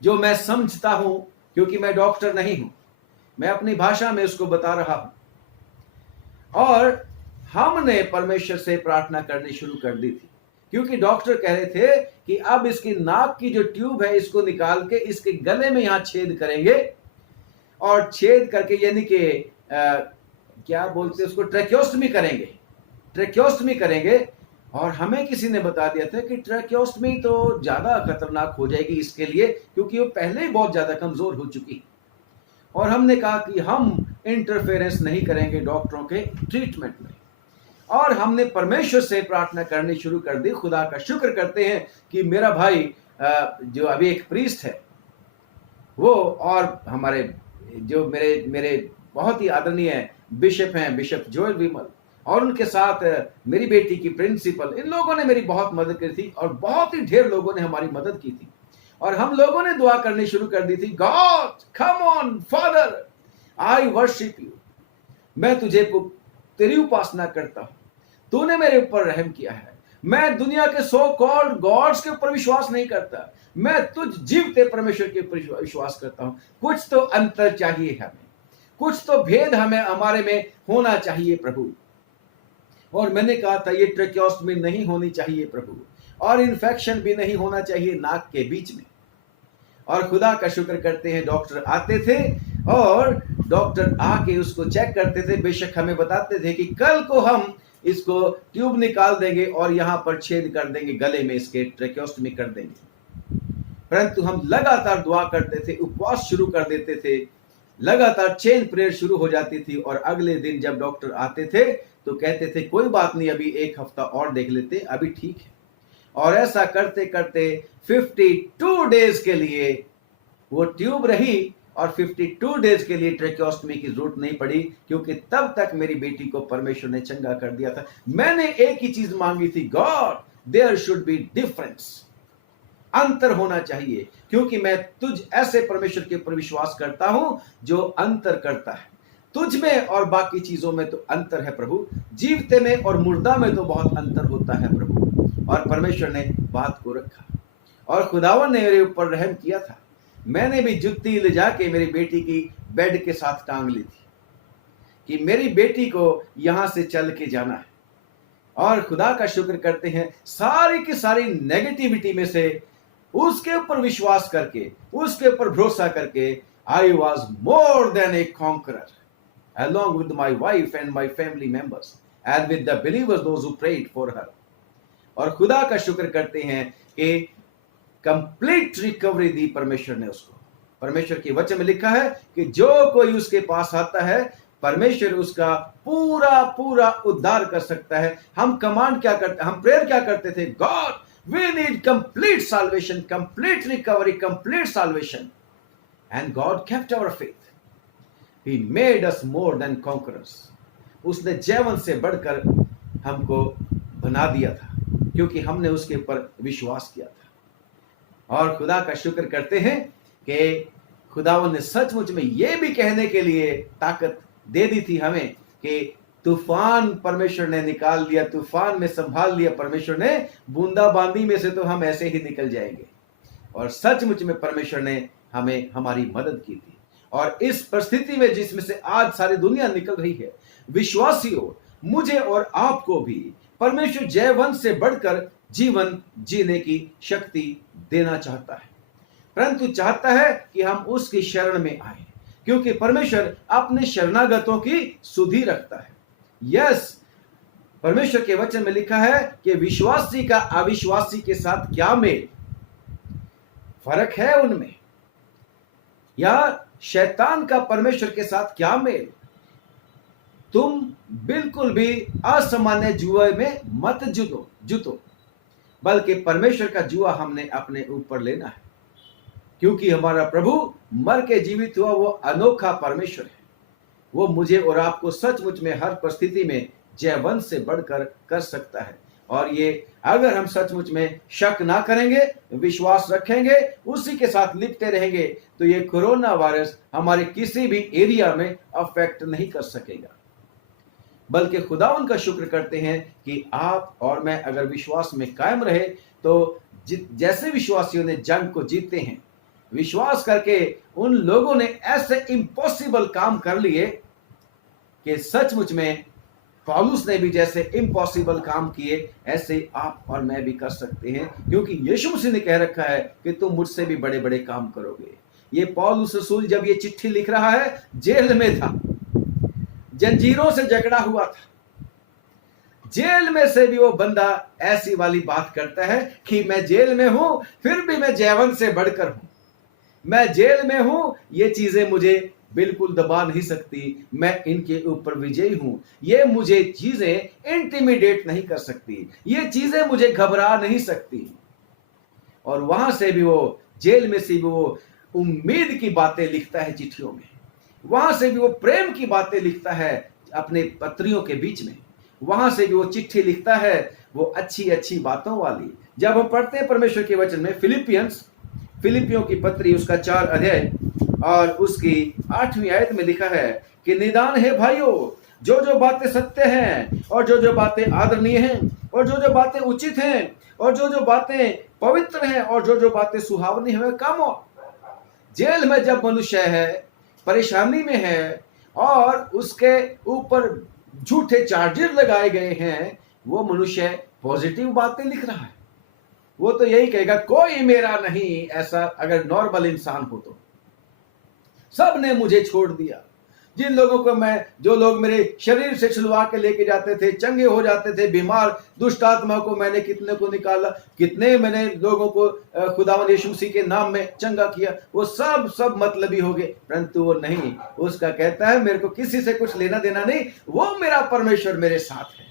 जो मैं समझता हूं क्योंकि मैं डॉक्टर नहीं हूं, मैं अपनी भाषा में उसको बता रहा हूं। और हमने परमेश्वर से प्रार्थना करनी शुरू कर दी थी, क्योंकि डॉक्टर कह रहे थे कि अब इसकी नाक की जो ट्यूब है इसको निकाल के इसके गले में यहां छेद करेंगे, और छेद करके यानी कि क्या बोलते हैं उसको, ट्रैकियोस्टमी करेंगे, ट्रैकियोस्टमी करेंगे। और हमें किसी ने बता दिया था कि ट्रैकियोस्टमी तो ज्यादा खतरनाक हो जाएगी इसके लिए, क्योंकि वो पहले ही बहुत ज्यादा कमजोर हो चुकी। और हमने कहा कि हम इंटरफेरेंस नहीं करेंगे डॉक्टरों के ट्रीटमेंट में, और हमने परमेश्वर से प्रार्थना करनी शुरू कर दी। खुदा का शुक्र करते हैं कि मेरा भाई जो अभी एक प्रीस्ट है वो, और हमारे जो मेरे बहुत ही आदरणीय बिशप हैं, बिशप जोएल विमल, और उनके साथ मेरी बेटी की प्रिंसिपल, इन लोगों ने मेरी बहुत मदद की थी, और बहुत ही ढेर लोगों ने हमारी मदद की थी। और हम लोगों ने दुआ करनी शुरू कर दी थी, God come on father, I worship you, मैं तेरी उपासना करता हूं, तूने मेरे ऊपर रहम किया है, मैं दुनिया के सो कॉल्ड गॉड्स के ऊपर विश्वास नहीं करता, मैं तुझ जीवते परमेश्वर के ऊपर विश्वास करता हूं। कुछ तो अंतर चाहिए हमें, कुछ तो भेद हमें हमारे में होना चाहिए प्रभु। और मैंने कहा था ये ट्रैकियोस्टमी नहीं होनी चाहिए प्रभु, और इन्फेक्शन भी नहीं होना चाहिए नाक के बीच में। और खुदा का शुक्र करते हैं डॉक्टर आते थे और डॉक्टर आके उसको चेक करते थे। बेशक हमें बताते थे कि कल को हम इसको ट्यूब निकाल देंगे और यहाँ पर छेद कर देंगे, गले में इसके ट्रैकियोस्टमी कर देंगे। परंतु हम लगातार दुआ करते थे, उपवास शुरू कर देते थे, लगातार चेन प्रेयर शुरू हो जाती थी। और अगले दिन जब डॉक्टर आते थे तो कहते थे कोई बात नहीं, अभी एक हफ्ता और देख लेते, अभी ठीक है। और ऐसा करते करते 52 डेज के लिए वो ट्यूब रही, और 52 डेज के लिए ट्रैकियोस्टमी की जरूरत नहीं पड़ी, क्योंकि तब तक मेरी बेटी को परमेश्वर ने चंगा कर दिया था। मैंने एक ही चीज मांगी थी, God there should be difference, अंतर होना चाहिए, क्योंकि मैं तुझ ऐसे परमेश्वर के ऊपर विश्वास करता हूं जो अंतर करता है। तुझ में और बाकी चीजों में तो अंतर है प्रभु, जीवते में और मुर्दा में तो बहुत अंतर होता है प्रभु। और परमेश्वर ने बात को रखा, और खुदावन ने मेरे ऊपर रहम किया था। मैंने भी जुत्ती ले जाके मेरी बेटी की बेड के साथ टांग ली थी कि मेरी बेटी को यहां से चल के जाना है। और खुदा का शुक्र करते हैं, सारी की सारी नेगेटिविटी में से उसके ऊपर विश्वास करके, उसके ऊपर भरोसा करके, I was more than A conqueror along with my wife and my family members and with the believers those who prayed for her। और खुदा का शुक्र करते हैं कि कंप्लीट रिकवरी दी परमेश्वर ने उसको। परमेश्वर के वचन में लिखा है कि जो कोई उसके पास आता है परमेश्वर उसका पूरा पूरा उद्धार कर सकता है। हम कमांड क्या करते, हम प्रेयर क्या करते थे, God we need complete salvation, complete recovery, complete salvation, and God kept our faith, he made us more than conquerors. उसने जीवन से बढ़कर हमको बना दिया था, क्योंकि हमने उसके ऊपर विश्वास किया था। और खुदा का शुक्र करते हैं कि खुदावन ने सचमुच में ये भी कहने के लिए ताकत दे दी थी हमें कि तूफान परमेश्वर ने निकाल लिया, तूफान में संभाल लिया परमेश्वर ने, बूंदाबांदी में से तो हम ऐसे ही निकल जाएंगे। और सचमुच में परमेश्वर ने हमें हमारी मदद की थी। और इस परिस्थिति में जिसमें से आज सारी दुनिया निकल रही है, विश्वासियों, मुझे और आपको भी परमेश्वर जयवंत से बढ़कर जीवन जीने की शक्ति देना चाहता है, परंतु चाहता है कि हम उसकी शरण में आए, क्योंकि परमेश्वर अपने शरणागतों की सुधि रखता है। यस, परमेश्वर के वचन में लिखा है कि विश्वासी का अविश्वासी के साथ क्या मेल, फर्क है उनमें, या शैतान का परमेश्वर के साथ क्या मेल। तुम बिल्कुल भी असामान्य जुए में मत जुतो, बल्कि परमेश्वर का जुआ हमने अपने ऊपर लेना है, क्योंकि हमारा प्रभु मर के जीवित हुआ वो अनोखा परमेश्वर है। वो मुझे और आपको सचमुच में हर परिस्थिति में जयवंत से बढ़कर कर सकता है। और ये अगर हम सचमुच में शक ना करेंगे, विश्वास रखेंगे, उसी के साथ लिपटे रहेंगे, तो ये कोरोना वायरस हमारे किसी भी एरिया में अफेक्ट नहीं कर सकेगा। बल्कि खुदावन का शुक्र करते हैं कि आप और मैं अगर विश्वास में कायम रहे, तो जैसे विश्वासियों ने जंग को जीते हैं, विश्वास करके उन लोगों ने ऐसे इम्पॉसिबल काम कर लिए कि सचमुच में पौलुस ने भी जैसे इम्पॉसिबल काम किए ऐसे आप और मैं भी कर सकते हैं, क्योंकि यीशु मसीह ने कह रखा है कि तुम मुझसे भी बड़े बड़े काम करोगे। ये पौलुस रसूल जब ये चिट्ठी लिख रहा है, जेल में था, जंजीरों से जकड़ा हुआ था, जेल में से भी वो बंदा ऐसी वाली बात करता है कि मैं जेल में हूं, फिर भी मैं जयवंत से बढ़कर हूं, मैं जेल में हूं, ये चीजें मुझे बिल्कुल दबा नहीं सकती, मैं इनके ऊपर विजयी हूं, ये मुझे चीजें इंटिमिडेट नहीं कर सकती, ये चीजें मुझे घबरा नहीं सकती। और वहां से भी वो, जेल में से भी वो उम्मीद की बातें लिखता है चिट्ठियों में, वहां से भी वो प्रेम की बातें लिखता है अपने पत्रियों के बीच में, वहां से भी वो चिट्ठी लिखता है वो अच्छी अच्छी बातों वाली। जब हम पढ़ते हैं परमेश्वर के वचन में फिलिपियों की पत्री उसका 4 अध्याय और उसकी 8वीं आयत में लिखा है कि निदान है भाइयों, जो जो बातें सत्य हैं और जो जो बातें आदरणीय हैं और जो जो बातें उचित हैं और जो जो बातें पवित्र हैं और जो जो बातें सुहावनी हैं, काम हो। जेल में जब मनुष्य है, परेशानी में है और उसके ऊपर झूठे चार्जेस लगाए गए हैं, वो मनुष्य पॉजिटिव बातें लिख रहा है। वो तो यही कहेगा कोई मेरा नहीं, ऐसा अगर नॉर्मल इंसान हो तो। सब ने मुझे छोड़ दिया, जिन लोगों को जो लोग मेरे शरीर से छुलवा के लेके जाते थे, चंगे हो जाते थे, बीमार दुष्ट आत्मा को मैंने कितने को निकाला, कितने मैंने लोगों को खुदावंद यीशु मसीह के नाम में चंगा किया, वो सब मतलबी हो गए। परंतु वो नहीं, उसका कहता है मेरे को किसी से कुछ लेना देना नहीं, वो मेरा परमेश्वर मेरे साथ है,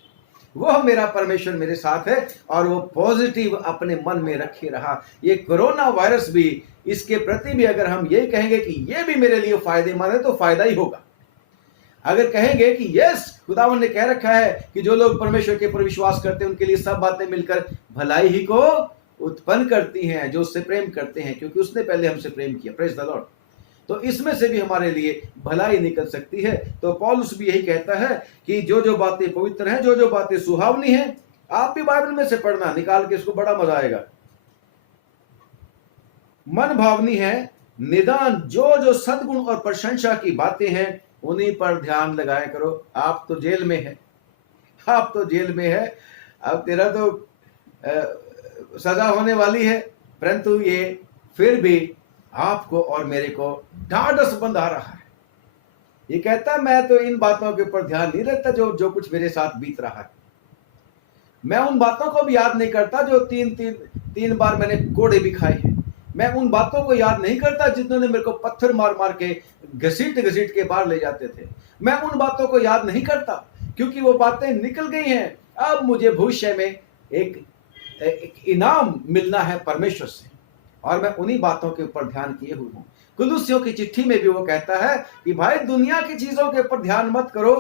वो मेरा परमेश्वर मेरे साथ है। और वो पॉजिटिव अपने मन में रखे रहा। ये कोरोना वायरस भी, इसके प्रति भी अगर हम यही कहेंगे कि ये भी मेरे लिए फायदेमंद है, तो फायदा ही होगा। अगर कहेंगे कि यस, खुदावन ने कह रखा है कि जो लोग परमेश्वर के ऊपर विश्वास करते हैं उनके लिए सब बातें मिलकर भलाई ही को उत्पन्न करती हैं, जो उससे प्रेम करते हैं, क्योंकि उसने पहले हमसे प्रेम किया। Praise the Lord. तो इसमें से भी हमारे लिए भलाई निकल सकती है। तो पौलुस भी यही कहता है कि जो जो बातें पवित्र हैं, जो जो बातें सुहावनी हैं, आप भी बाइबल में से पढ़ना निकाल के, इसको बड़ा मजा आएगा। मन भावनी है, निदान जो जो सद्गुण और प्रशंसा की बातें हैं उन्हीं पर ध्यान लगाया करो। आप तो जेल में है, आप तो जेल में है, अब तेरा तो सजा होने वाली है, परंतु ये फिर भी आपको और मेरे को ढाढ़स बंधा रहा है। ये कहता मैं तो इन बातों के ऊपर ध्यान नहीं रहता जो कुछ मेरे साथ बीत रहा है। मैं उन बातों को भी याद नहीं करता जो तीन बार मैंने कोड़े भी खाए हैं। मैं उन बातों को याद नहीं करता जिन्होंने मेरे को पत्थर मार मार के घसीट के बाहर ले जाते थे। मैं उन बातों को याद नहीं करता, क्योंकि वो बातें निकल गई हैं। अब मुझे भविष्य में एक इनाम मिलना है परमेश्वर से, और मैं उन्हीं बातों के ऊपर ध्यान किए हुए हूँ। कुलुस्सियों की चिट्ठी में भी वो कहता है कि भाई दुनिया की चीजों के ऊपर ध्यान मत करो,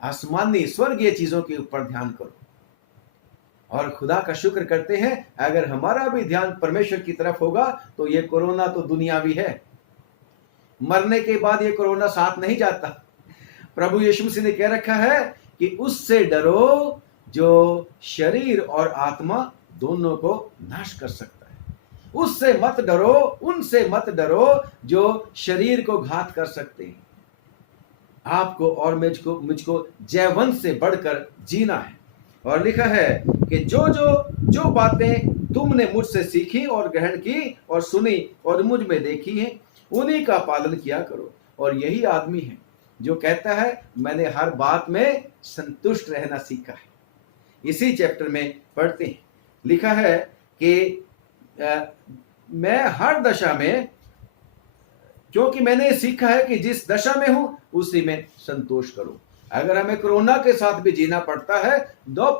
आसमानी स्वर्गीय चीजों के ऊपर ध्यान करो। और खुदा का शुक्र करते हैं, अगर हमारा भी ध्यान परमेश्वर की तरफ होगा तो ये कोरोना तो दुनियावी है, मरने के बाद ये कोरोना साथ नहीं जाता। प्रभु यीशु मसीह ने कह रखा है कि उससे डरो जो शरीर और आत्मा दोनों को नाश कर सकता है। उससे मत डरो, उनसे मत डरो जो शरीर को घात कर सकते हैं। आपको और मुझको जयवंत से बढ़कर जीना है। और लिखा है कि जो बातें तुमने मुझसे सीखी और ग्रहण की और सुनी और मुझ में देखी हैं, उन्हीं का पालन किया करो। और यही आदमी है जो कहता है मैंने हर बात में संतुष्ट रहना सीखा है। इसी चैप्टर में पढ़ते हैं, लिखा है कि मैं हर दशा में, क्योंकि मैंने सीखा है कि जिस दशा में हूं उसी में संतोष करूं। अगर हमें कोरोना के साथ भी जीना पड़ता है, no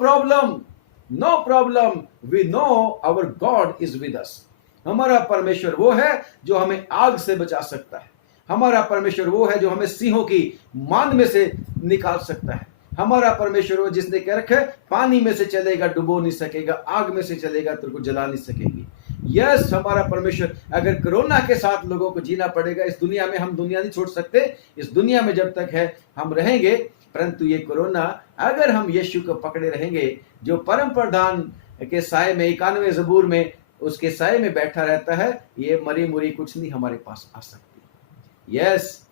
problem, we know our God is with us. हमारा परमेश्वर वो है जो हमें आग से बचा सकता है। हमारा परमेश्वर वो है जो हमें सिंहों की मांद में से निकाल सकता है। हमारा परमेश्वर वो जिसने कह रखा है पानी में से चलेगा डुबो नहीं सकेगा, आग में से चलेगा तेरे को जला नहीं सकेगी। यस, हमारा परमेश्वर। अगर कोरोना के साथ लोगों को जीना पड़ेगा इस दुनिया में, हम दुनिया नहीं छोड़ सकते। इस दुनिया में जब तक है हम रहेंगे, परंतु ये कोरोना अगर हम यीशु को पकड़े रहेंगे, जो परम प्रधान के साए में 91 ज़बूर में उसके साए में बैठा रहता है, ये मरी मुरी कुछ नहीं हमारे पास आ सकती। यस,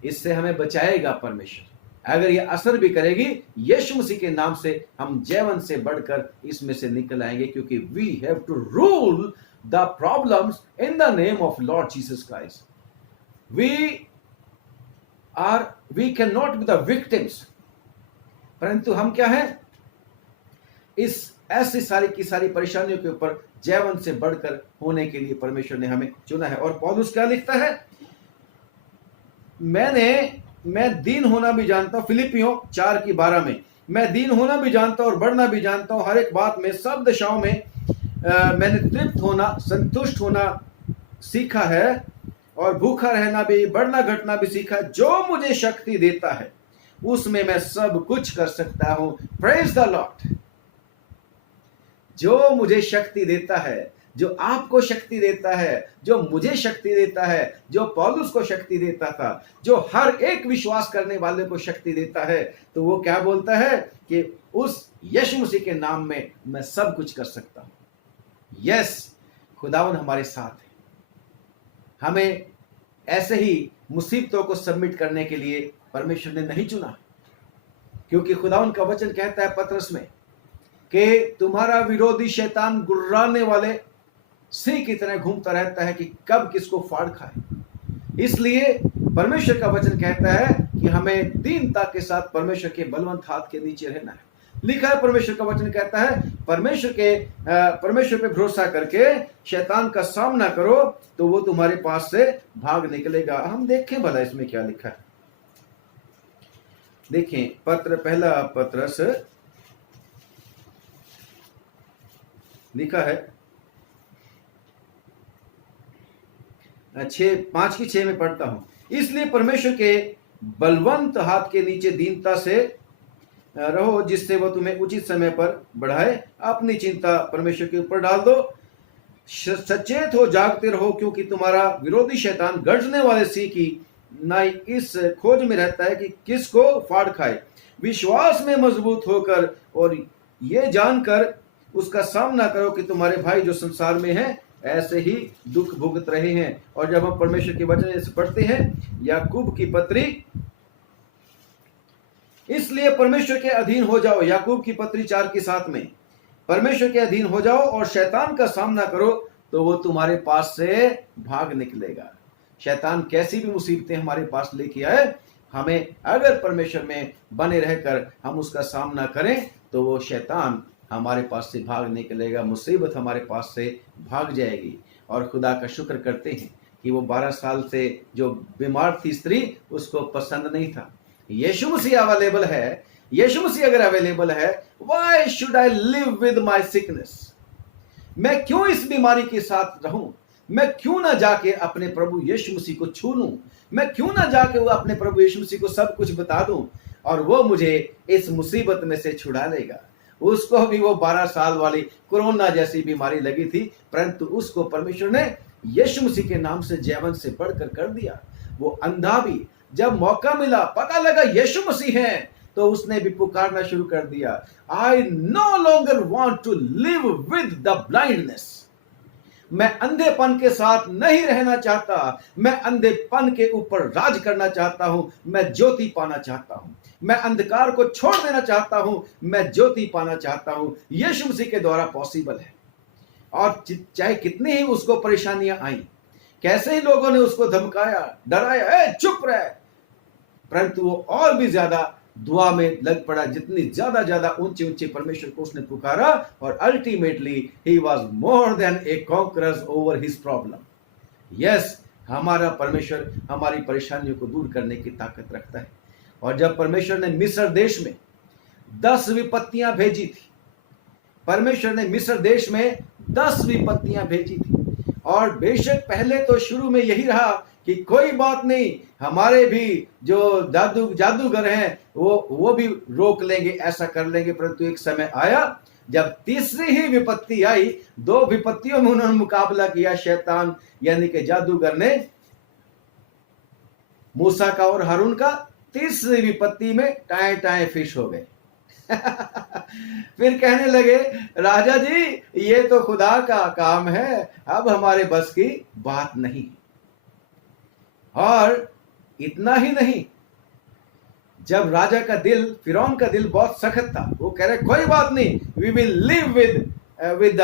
इससे हमें बचाएगा परमेश्वर। अगर ये असर भी करेगी, यीशु मसीह के नाम से हम जीवन से बढ़कर इसमें से निकल आएंगे, क्योंकि we have to rule the problems in the name of Lord Jesus Christ. We can not be the victims, परंतु हम क्या हैं, इस ऐसी सारी की सारी परेशानियों के ऊपर जीवन से बढ़कर होने के लिए परमेश्वर ने हमें चुना है। और पौलुस क्या लिखता है, मैं दीन होना भी जानता हूं, फिलिपियों 4:12 में, मैं दीन होना भी जानता हूं और बढ़ना भी जानता हूं, हर एक बात में सब दशाओं में मैंने तृप्त होना, संतुष्ट होना सीखा है, और भूखा रहना भी, बढ़ना घटना भी सीखा। जो मुझे शक्ति देता है उसमें मैं सब कुछ कर सकता हूं। Praise the Lord. जो मुझे शक्ति देता है, जो आपको शक्ति देता है, जो मुझे शक्ति देता है, जो पौलुस को शक्ति देता था, जो हर एक विश्वास करने वाले को शक्ति देता है, तो वो क्या बोलता है कि उस यीशु मसीह के नाम में मैं सब कुछ कर सकता हूं। यस, खुदावन हमारे साथ है। हमें ऐसे ही मुसीबतों को सबमिट करने के लिए परमेश्वर ने नहीं चुना, क्योंकि खुदावन का वचन कहता है पतरस में कि तुम्हारा विरोधी शैतान गुर्राने वाले सिंह की तरह घूमता रहता है कि कब किसको फाड़ खाए। इसलिए परमेश्वर का वचन कहता है कि हमें दीनता के साथ परमेश्वर के बलवंत हाथ के नीचे रहना है। लिखा है, परमेश्वर का वचन कहता है, परमेश्वर पे भरोसा करके शैतान का सामना करो तो वो तुम्हारे पास से भाग निकलेगा। हम देखें भला इसमें क्या लिखा है। देखें, पहला पत्रस लिखा है 5:6 में पढ़ता हूं, इसलिए परमेश्वर के बलवंत हाथ के नीचे दीनता से रहो, जिससे वह तुम्हें उचित समय पर बढ़ाए। अपनी चिंता परमेश्वर के ऊपर डाल दो, सचेत हो, जागते रहो, क्योंकि तुम्हारा विरोधी शैतान गर्जने वाले सिंह की नाई इस खोज में रहता है कि किसको फाड़ खाए। विश्वास में मजबूत होकर और ये जानकर उसका सामना करो कि तुम्हारे भाई जो संसार में हैं ऐसे ही दुख भुगत रहे हैं। और जब हम परमेश्वर के वचन से पढ़ते हैं, याकूब की पत्री, इसलिए परमेश्वर के अधीन हो जाओ, याकूब की पत्री 4:7 में, परमेश्वर के अधीन हो जाओ और शैतान का सामना करो तो वो तुम्हारे पास से भाग निकलेगा। शैतान कैसी भी मुसीबतें हमारे पास लेके आए, हमें अगर परमेश्वर में बने रहकर हम उसका सामना करें तो वो शैतान हमारे पास से भाग निकलेगा, मुसीबत हमारे पास से भाग जाएगी। और खुदा का शुक्र करते हैं कि वो 12 साल से जो बीमार थी स्त्री, उसको पसंद नहीं था। यीशु मसीह अवेलेबल है। यीशु मसीह अगर अवेलेबल है, why should I live with my sickness? मैं क्यों इस बीमारी के साथ रहूं? मैं क्यों ना जाके अपने प्रभु यीशु मसीह को छू लूं? मैं क्यों ना जाके वो अपने प्रभु यीशु मसीह को सब कुछ बता दूं और वो मुझे इस मुसीबत में से छुड़ा लेगा। उसको भी वो 12 साल वाली कोरोना जैसी बीमारी लगी थी, परंतु उसको परमेश्वर ने यीशु मसीह के नाम से जीवन से बढ़कर कर दिया। वो अंधा भी जब मौका मिला, पता लगा यीशु मसीह है, तो उसने भी पुकारना शुरू कर दिया, I no longer want to live with the blindness. मैं अंधेपन के साथ नहीं रहना चाहता, मैं अंधेपन के ऊपर राज करना चाहता हूं, मैं ज्योति पाना चाहता हूं, मैं अंधकार को छोड़ देना चाहता हूं, मैं ज्योति पाना चाहता हूं। यीशु मसीह के द्वारा पॉसिबल है। और चाहे कितनी ही उसको परेशानियां आई, कैसे ही लोगों ने उसको धमकाया, डराया, चुप रहे, परंतु वो और भी ज्यादा दुआ में लग पड़ा। जितनी ज्यादा ऊंचे ऊंचे परमेश्वर को उसने पुकारा, और ultimately he was more than A conquerors over his problem. Yes, हमारा परमेश्वर हमारी परेशानियों को दूर करने की ताकत रखता है। और जब परमेश्वर ने मिस्र देश में 10 विपत्तियां भेजी थी, परमेश्वर ने मिस्र देश में 10 विपत्तियां भेजी थी, और बेशक पहले तो शुरू में यही रहा कि कोई बात नहीं, हमारे भी जो जादूगर हैं वो भी रोक लेंगे, ऐसा कर लेंगे। परंतु एक समय आया जब तीसरी ही विपत्ति आई, 2 विपत्तियों में उन्होंने मुकाबला किया, शैतान यानी कि जादूगर ने मूसा का और हारून का। तीसरी विपत्ति में टाए टाए फिश हो गए। फिर कहने लगे, राजा जी ये तो खुदा का काम है, अब हमारे बस की बात नहीं। और इतना ही नहीं, जब राजा का दिल, फिरौन का दिल बहुत सख्त था, वो कह रहे कोई बात नहीं, we will live with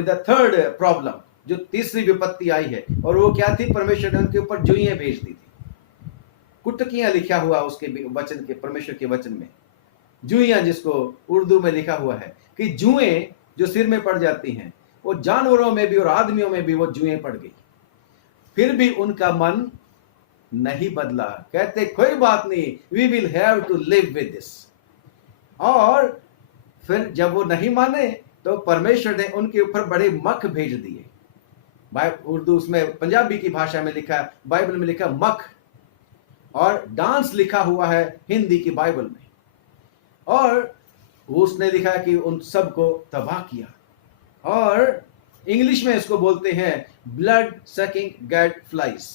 the third problem, जो तीसरी विपत्ति आई है। और वो क्या थी? परमेश्वर ने उनके ऊपर जुइयां भेज दी थी, कुटकियां लिखा हुआ उसके वचन के, परमेश्वर के वचन में जुइयां, जिसको उर्दू में लिखा हुआ है कि जुएं जो सिर में पड़ जाती हैं, वो जानवरों में भी और आदमियों में भी वो जुएं पड़ गई। फिर भी उनका मन नहीं बदला, कहते कोई बात नहीं, we will have to live with this. और फिर जब वो नहीं माने तो परमेश्वर ने उनके ऊपर बड़े मख भेज दिए। उर्दू उसमें पंजाबी की भाषा में लिखा, बाइबल में लिखा मख, और डांस लिखा हुआ है हिंदी की बाइबल में। और उसने लिखा कि उन सब को तबाह किया, और इंग्लिश में इसको बोलते हैं ब्लड सकिंग गैड फ्लाइज।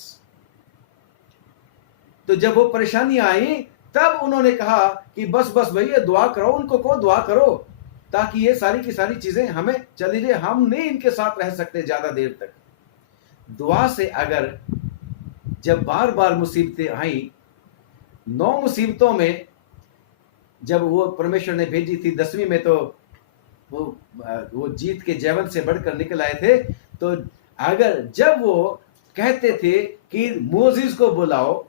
तो जब वो परेशानी आई, तब उन्होंने कहा कि बस बस भैया दुआ करो, उनको को दुआ करो ताकि ये सारी की सारी चीजें हमें चली जाए, हम नहीं इनके साथ रह सकते ज्यादा देर तक। दुआ से अगर जब बार बार मुसीबतें आई, 9 मुसीबतों में जब वो परमेश्वर ने भेजी थी, 10वीं में तो वो जीत के जैवन से बढ़कर निकल आए थे। तो अगर जब वो कहते थे कि मोसेस को बुलाओ,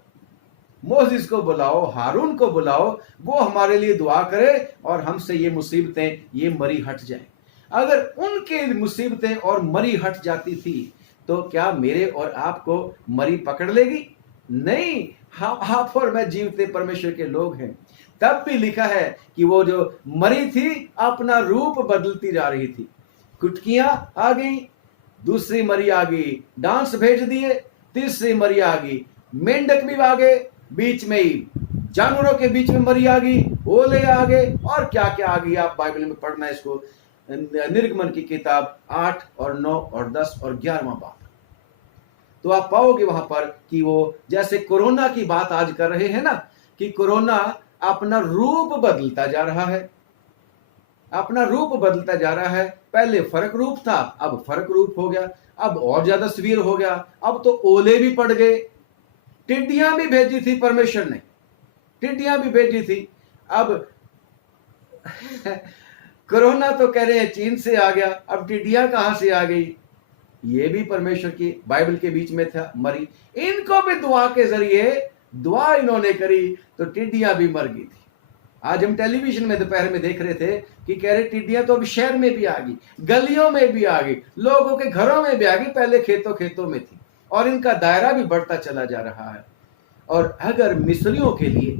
हारून को बुलाओ, वो हमारे लिए दुआ करे और हमसे ये मुसीबतें, ये मरी हट जाए, अगर उनके मुसीबतें और मरी हट जाती थी तो क्या मेरे और आपको मरी पकड़ लेगी? नहीं, आप और मैं जीवते परमेश्वर के लोग हैं। तब भी लिखा है कि वो जो मरी थी अपना रूप बदलती जा रही थी। कुटकियां आ गई, दूसरी मरी आ गई, डांस भेज दिए, तीसरी मरी आ गई, मेंढक भी आ गए, बीच में ही जानवरों के बीच में मरी आ गई, ओले आ गए, और क्या क्या आ गई। आप बाइबल में पढ़ना इसको, निर्गमन की किताब 8 और 9 और 10 और 11वां बात, तो आप पाओगे वहां पर कि वो जैसे कोरोना की बात आज कर रहे हैं ना, कि कोरोना अपना रूप बदलता जा रहा है, अपना रूप बदलता जा रहा है। पहले फर्क रूप था, अब फर्क रूप हो गया, अब और ज्यादा सीवियर हो गया, अब तो ओले भी पड़ गए। टिड्डियां भी भेजी थी परमेश्वर ने, टिड्डियां भी भेजी थी। अब कोरोना तो कह रहे हैं चीन से आ गया, अब टिड्डियां कहां से आ गई? ये भी परमेश्वर की बाइबल के बीच में था, मरी। इनको भी दुआ के जरिए दुआ इन्होंने करी तो टिड्डियां भी मर गई थी। आज हम टेलीविजन में दोपहर में देख रहे थे कि कह रहे टिड्डियां तो अब शहर में भी आ गई, गलियों में भी आ गई, लोगों के घरों में भी आ गई, पहले खेतों में थी, और इनका दायरा भी बढ़ता चला जा रहा है। और अगर मिस्रियों के लिए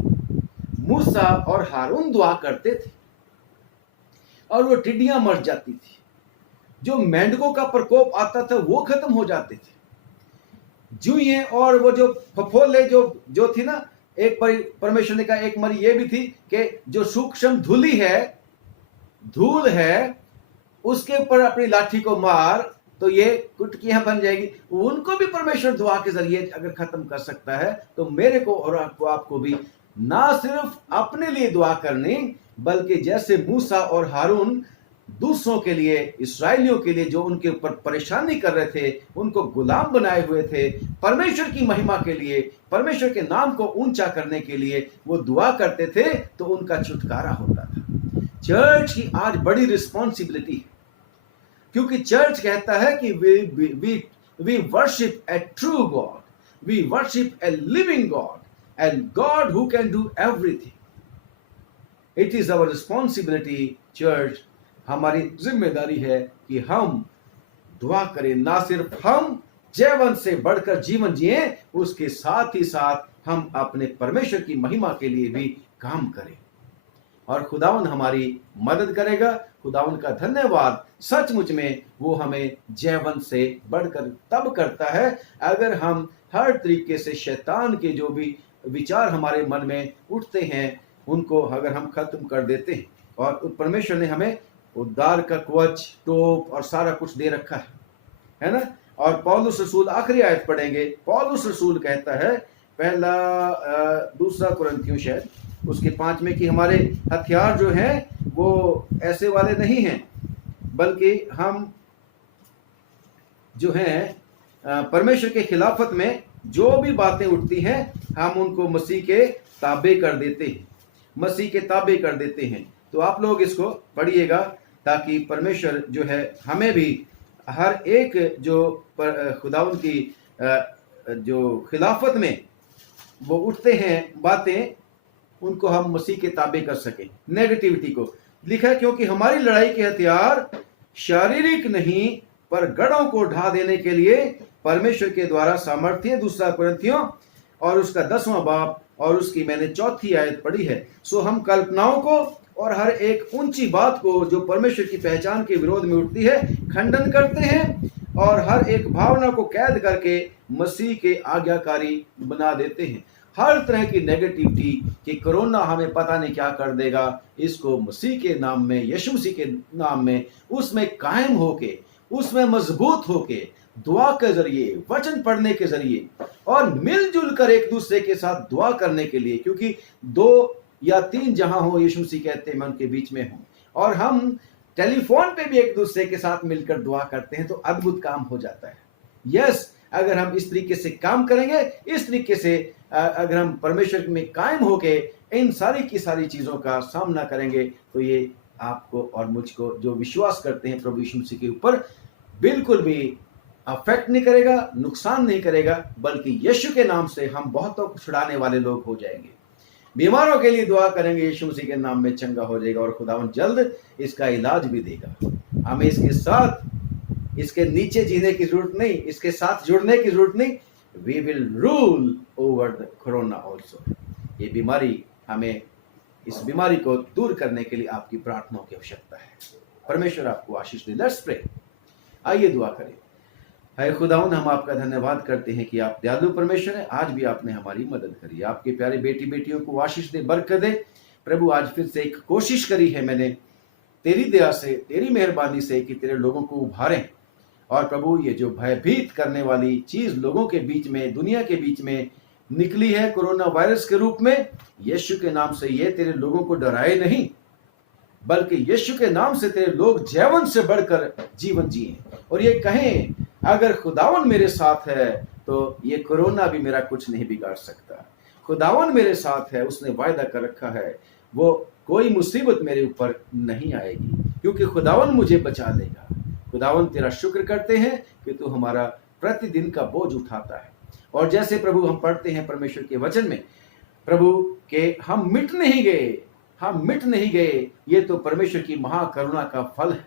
मूसा और हारून दुआ करते थे और वो टिड्डियां मर जाती थी, जो मेंढकों का प्रकोप आता था वो खत्म हो जाते थे, जुएं और वो जो फफोले जो थी ना, एक परमेश्वर ने कहा एक मरी ये भी थी कि जो सूक्ष्म धूल है उसके ऊपर अपनी लाठी को मार तो ये कुटकियां बन जाएगी। उनको भी परमेश्वर दुआ के जरिए अगर खत्म कर सकता है, तो मेरे को और आपको भी ना सिर्फ अपने लिए दुआ करनी, बल्कि जैसे मूसा और हारून दूसरों के लिए, इस्राएलियों के लिए जो उनके ऊपर परेशानी कर रहे थे, उनको गुलाम बनाए हुए थे, परमेश्वर की महिमा के लिए, परमेश्वर के नाम को ऊंचा करने के लिए वो दुआ करते थे, तो उनका छुटकारा होता था। चर्च की आज बड़ी रिस्पॉन्सिबिलिटी है, क्योंकि चर्च कहता है कि we worship a true God, we worship a living God, and God who can do everything. It is our responsibility church, हमारी जिम्मेदारी है कि हम दुआ करें, ना सिर्फ हम जीवन से बढ़कर जीवन जिए, उसके साथ ही साथ हम अपने परमेश्वर की महिमा के लिए भी काम करें, और खुदावन हमारी मदद करेगा। खुदावन का धन्यवाद, सचमुच में वो हमें जीवन से बढ़कर तब करता है अगर हम हर तरीके से शैतान के जो भी विचार हमारे मन में उठते हैं उनको अगर हम खत्म कर देते हैं। और परमेश्वर ने हमें उद्धार का कवच, टोप और सारा कुछ दे रखा है ना। और पौलुस रसूल, आखिरी आयत पढ़ेंगे, पौलुस रसूल कहता है, पहला 2 कुरिन्थियों शायद उसके 5 में कि हमारे हथियार जो हैं वो ऐसे वाले नहीं हैं, बल्कि हम जो हैं परमेश्वर के खिलाफत में जो भी बातें उठती हैं हम उनको मसीह के ताबे कर देते हैं, मसीह के ताबे कर देते हैं। तो आप लोग इसको पढ़िएगा ताकि परमेश्वर जो है हमें भी हर एक जो खुदावंद की जो खिलाफत में वो उठते हैं बातें, उनको हम मसीह के ताबे कर सकें। नेगेटिविटी को लिखा है, क्योंकि हमारी लड़ाई के हथियार शारीरिक नहीं पर गढ़ों को ढा देने के लिए परमेश्वर के द्वारा सामर्थ्य, 2 कुरिन्थियों और उसका 10वां बाब और उसकी मैंने 4थी आयत पढ़ी है। सो हम कल्पनाओं को और हर एक ऊंची बात को जो परमेश्वर की पहचान के विरोध में उठती है खंडन करते हैं और हर एक भावना को कैद करके मसीह के आज्ञाकारी बना देते हैं। हर तरह की नेगेटिविटी कि कोरोना हमें पता नहीं क्या कर देगा, इसको मसीह के नाम में, यीशु मसीह के नाम में उसमें कायम होके, उसमें मजबूत होके, दुआ के जरिए, वचन पढ़ने के जरिए और मिलजुल कर एक दूसरे के साथ दुआ करने के लिए, क्योंकि 2 या 3 जहां हो यीशु मसीह कहते हैं मैं उनके बीच में हूं, और हम टेलीफोन पे भी एक दूसरे के साथ मिलकर दुआ करते हैं तो अद्भुत काम हो जाता है। यस, अगर हम इस तरीके से काम करेंगे, इस तरीके से अगर हम परमेश्वर में कायम होके इन सारी की सारी चीजों का सामना करेंगे तो ये आपको और मुझको जो विश्वास करते हैं प्रभु यीशु मसीह के ऊपर बिल्कुल भी अफेक्ट नहीं करेगा, नुकसान नहीं करेगा, बल्कि यीशु के नाम से हम बहुतों को छुड़ाने वाले लोग हो जाएंगे। बीमारों के लिए दुआ करेंगे, यीशु मसीह के नाम में चंगा हो जाएगा और खुदावंद जल्द इसका इलाज भी देगा। हमें इसके साथ, इसके नीचे जीने की जरूरत नहीं, इसके साथ जुड़ने की जरूरत नहीं। We will rule over the corona also. ये बीमारी, हमें इस बीमारी को दूर करने के लिए आपकी प्रार्थनाओं की आवश्यकता है। परमेश्वर आपको आशीष दे। Let's pray. आइए दुआ करें। है खुदावंद, हम आपका धन्यवाद करते हैं कि आप दयालु परमेश्वर हैं। आज भी आपने हमारी मदद करी। आपके प्यारे बेटी बेटियों को आशीष दे, बरकत दे। प्रभु, आज फिर से एक कोशिश करी है मैंने तेरी दया से, तेरी मेहरबानी से कि तेरे लोगों को उभारें। और प्रभु, ये जो भयभीत करने वाली चीज लोगों के बीच में, दुनिया के बीच में निकली है कोरोना वायरस के रूप में, यीशु के नाम से ये तेरे लोगों को डराए नहीं, बल्कि यीशु के नाम से तेरे लोग जीवन से बढ़कर जीवन जिए और ये कहें, अगर खुदावन मेरे साथ है तो ये कोरोना भी मेरा कुछ नहीं बिगाड़ सकता। खुदावन मेरे साथ है, उसने वायदा कर रखा है, वो कोई मुसीबत मेरे ऊपर नहीं आएगी, क्योंकि खुदावन मुझे बचा लेगा। खुदावन, तेरा शुक्र करते हैं कि तू हमारा प्रतिदिन का बोझ उठाता है। और जैसे प्रभु हम पढ़ते हैं परमेश्वर के वचन में प्रभु के हम मिट नहीं गए, हम मिट नहीं गए, ये तो परमेश्वर की महाकरुणा का फल है।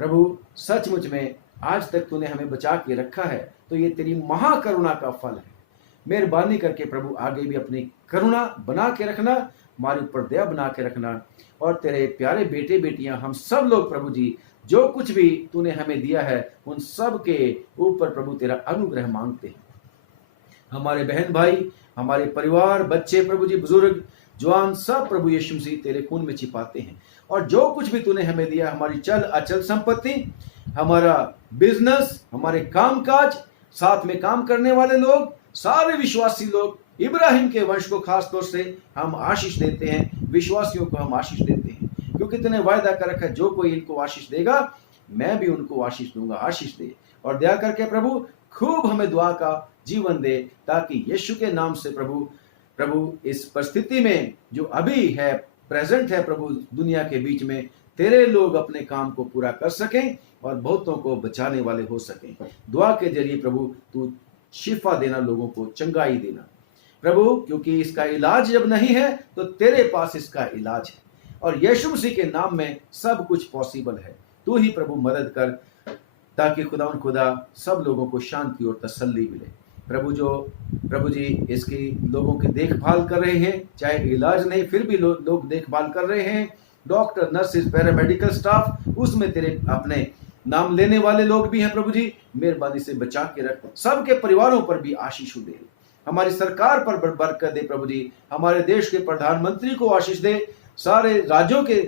प्रभु, सचमुच में आज तक तूने हमें बचा के रखा है तो ये तेरी महाकरुणा का फल है। मेहरबानी करके प्रभु आगे भी अपनी करुणा बना के रखना, हमारे ऊपर दया बना के रखना। और तेरे प्यारे बेटे बेटियां हम सब लोग प्रभु जी, जो कुछ भी तूने हमें दिया है उन सब के ऊपर प्रभु तेरा अनुग्रह मांगते हैं। हमारे बहन भाई, हमारे परिवार, बच्चे प्रभु जी, बुजुर्ग, जवान, सब प्रभु यीशु मसीह तेरे खून में छिपाते हैं। और जो कुछ भी तूने हमें दिया, हमारी चल अचल संपत्ति, हमारा बिजनेस, हमारे कामकाज, साथ में काम करने वाले लोग, सारे विश्वासी लोग, इब्राहिम के वंश को खास तौर से हम आशीष देते हैं, विश्वासियों को हम आशीष देते हैं, क्योंकि तूने वायदा कर रखा है, जो कोई इनको आशीष देगा मैं भी उनको आशीष दूंगा। आशीष दे और दया करके प्रभु खूब हमें दुआ का जीवन दे, ताकि यीशु के नाम से प्रभु इस परिस्थिति में जो अभी है, प्रेजेंट है प्रभु दुनिया के बीच में, तेरे लोग अपने काम को पूरा कर सकें और बहुतों को बचाने वाले हो सकें। दुआ के जरिए प्रभु तू शिफा देना, लोगों को चंगाई देना प्रभु, क्योंकि इसका इलाज जब नहीं है तो तेरे पास इसका इलाज है और यीशु मसीह के नाम में सब कुछ पॉसिबल है। तू ही प्रभु मदद कर, ताकि खुदा सब लोगों को शांति और तसल्ली मिले। प्रभु जी इसकी लोगों की देखभाल कर रहे हैं, चाहे इलाज नहीं फिर भी लोग देखभाल कर रहे हैं, डॉक्टर, नर्सेज, पैरामेडिकल स्टाफ, उसमें तेरे अपने नाम लेने वाले लोग भी हैं। प्रभु जी मेहरबानी से बचा के रख, सबके परिवारों पर भी आशीष दे, हमारी सरकार पर बरकत दे। प्रभु जी हमारे देश के प्रधानमंत्री को आशीष दे, सारे राज्यों के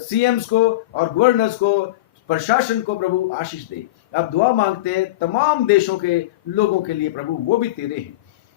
सीएम्स को और गवर्नर्स को, प्रशासन को प्रभु आशीष दे। अब दुआ मांगते हैं तमाम देशों के लोगों के लिए प्रभु, वो भी तेरे हैं।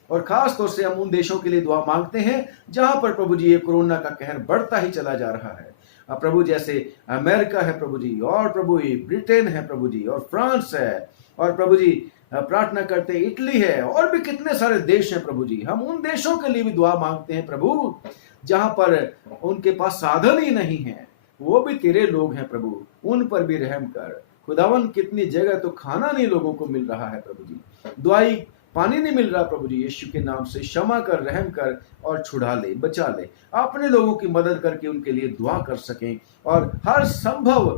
और खास तौर से हम उन देशों के लिए दुआ मांगते हैं जहां पर प्रभु जी ये कोरोना का कहर बढ़ता ही चला जा रहा है। अब प्रभु जैसे अमेरिका है प्रभु जी, और प्रभु जी ब्रिटेन है प्रभु जी, और फ्रांस है, और प्रभु जी प्रार्थना करते हैं इटली है, और भी कितने सारे देश हैं प्रभु जी। हम उन देशों के लिए भी दुआ मांगते हैं प्रभु जहां पर उनके पास साधन ही नहीं है, वो भी तेरे लोग हैं प्रभु, उन पर भी रहम कर। खुदावन कितनी जगह तो खाना नहीं लोगों को मिल रहा है प्रभु जी, दवाई पानी नहीं मिल रहा प्रभु जी। यीशु के नाम से क्षमा कर, रहम कर और छुड़ा ले, बचा ले। अपने लोगों की मदद करके उनके लिए दुआ कर सकें और हर संभव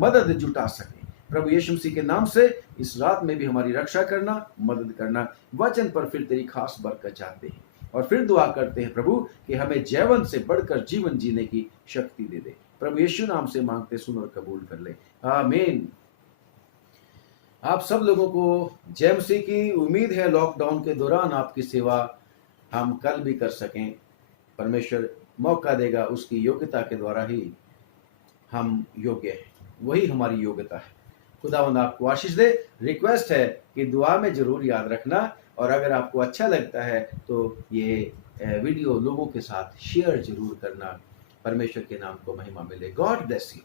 मदद जुटा सकें। प्रभु यीशु मसीह के नाम से इस रात में भी हमारी रक्षा करना, मदद करना। वचन पर फिर तेरी खास बरकत चाहते हैं और फिर दुआ करते हैं प्रभु कि हमें जीवन से बढ़कर जीवन जीने की शक्ति दे दे। प्रभु यीशु नाम से मांगते सुन और कबूल कर ले, आमीन। आप सब लोगों को जय मसीह की। उम्मीद है लॉकडाउन के दौरान आपकी सेवा हम कल भी कर सकें। परमेश्वर मौका देगा, उसकी योग्यता के द्वारा ही हम योग्य हैं, वही हमारी योग्यता है। खुदावंद आपको आशीष दे। रिक्वेस्ट है कि दुआ में जरूर याद रखना, और अगर आपको अच्छा लगता है तो ये वीडियो लोगों के साथ शेयर जरूर करना। परमेश्वर के नाम को महिमा मिले। God bless you.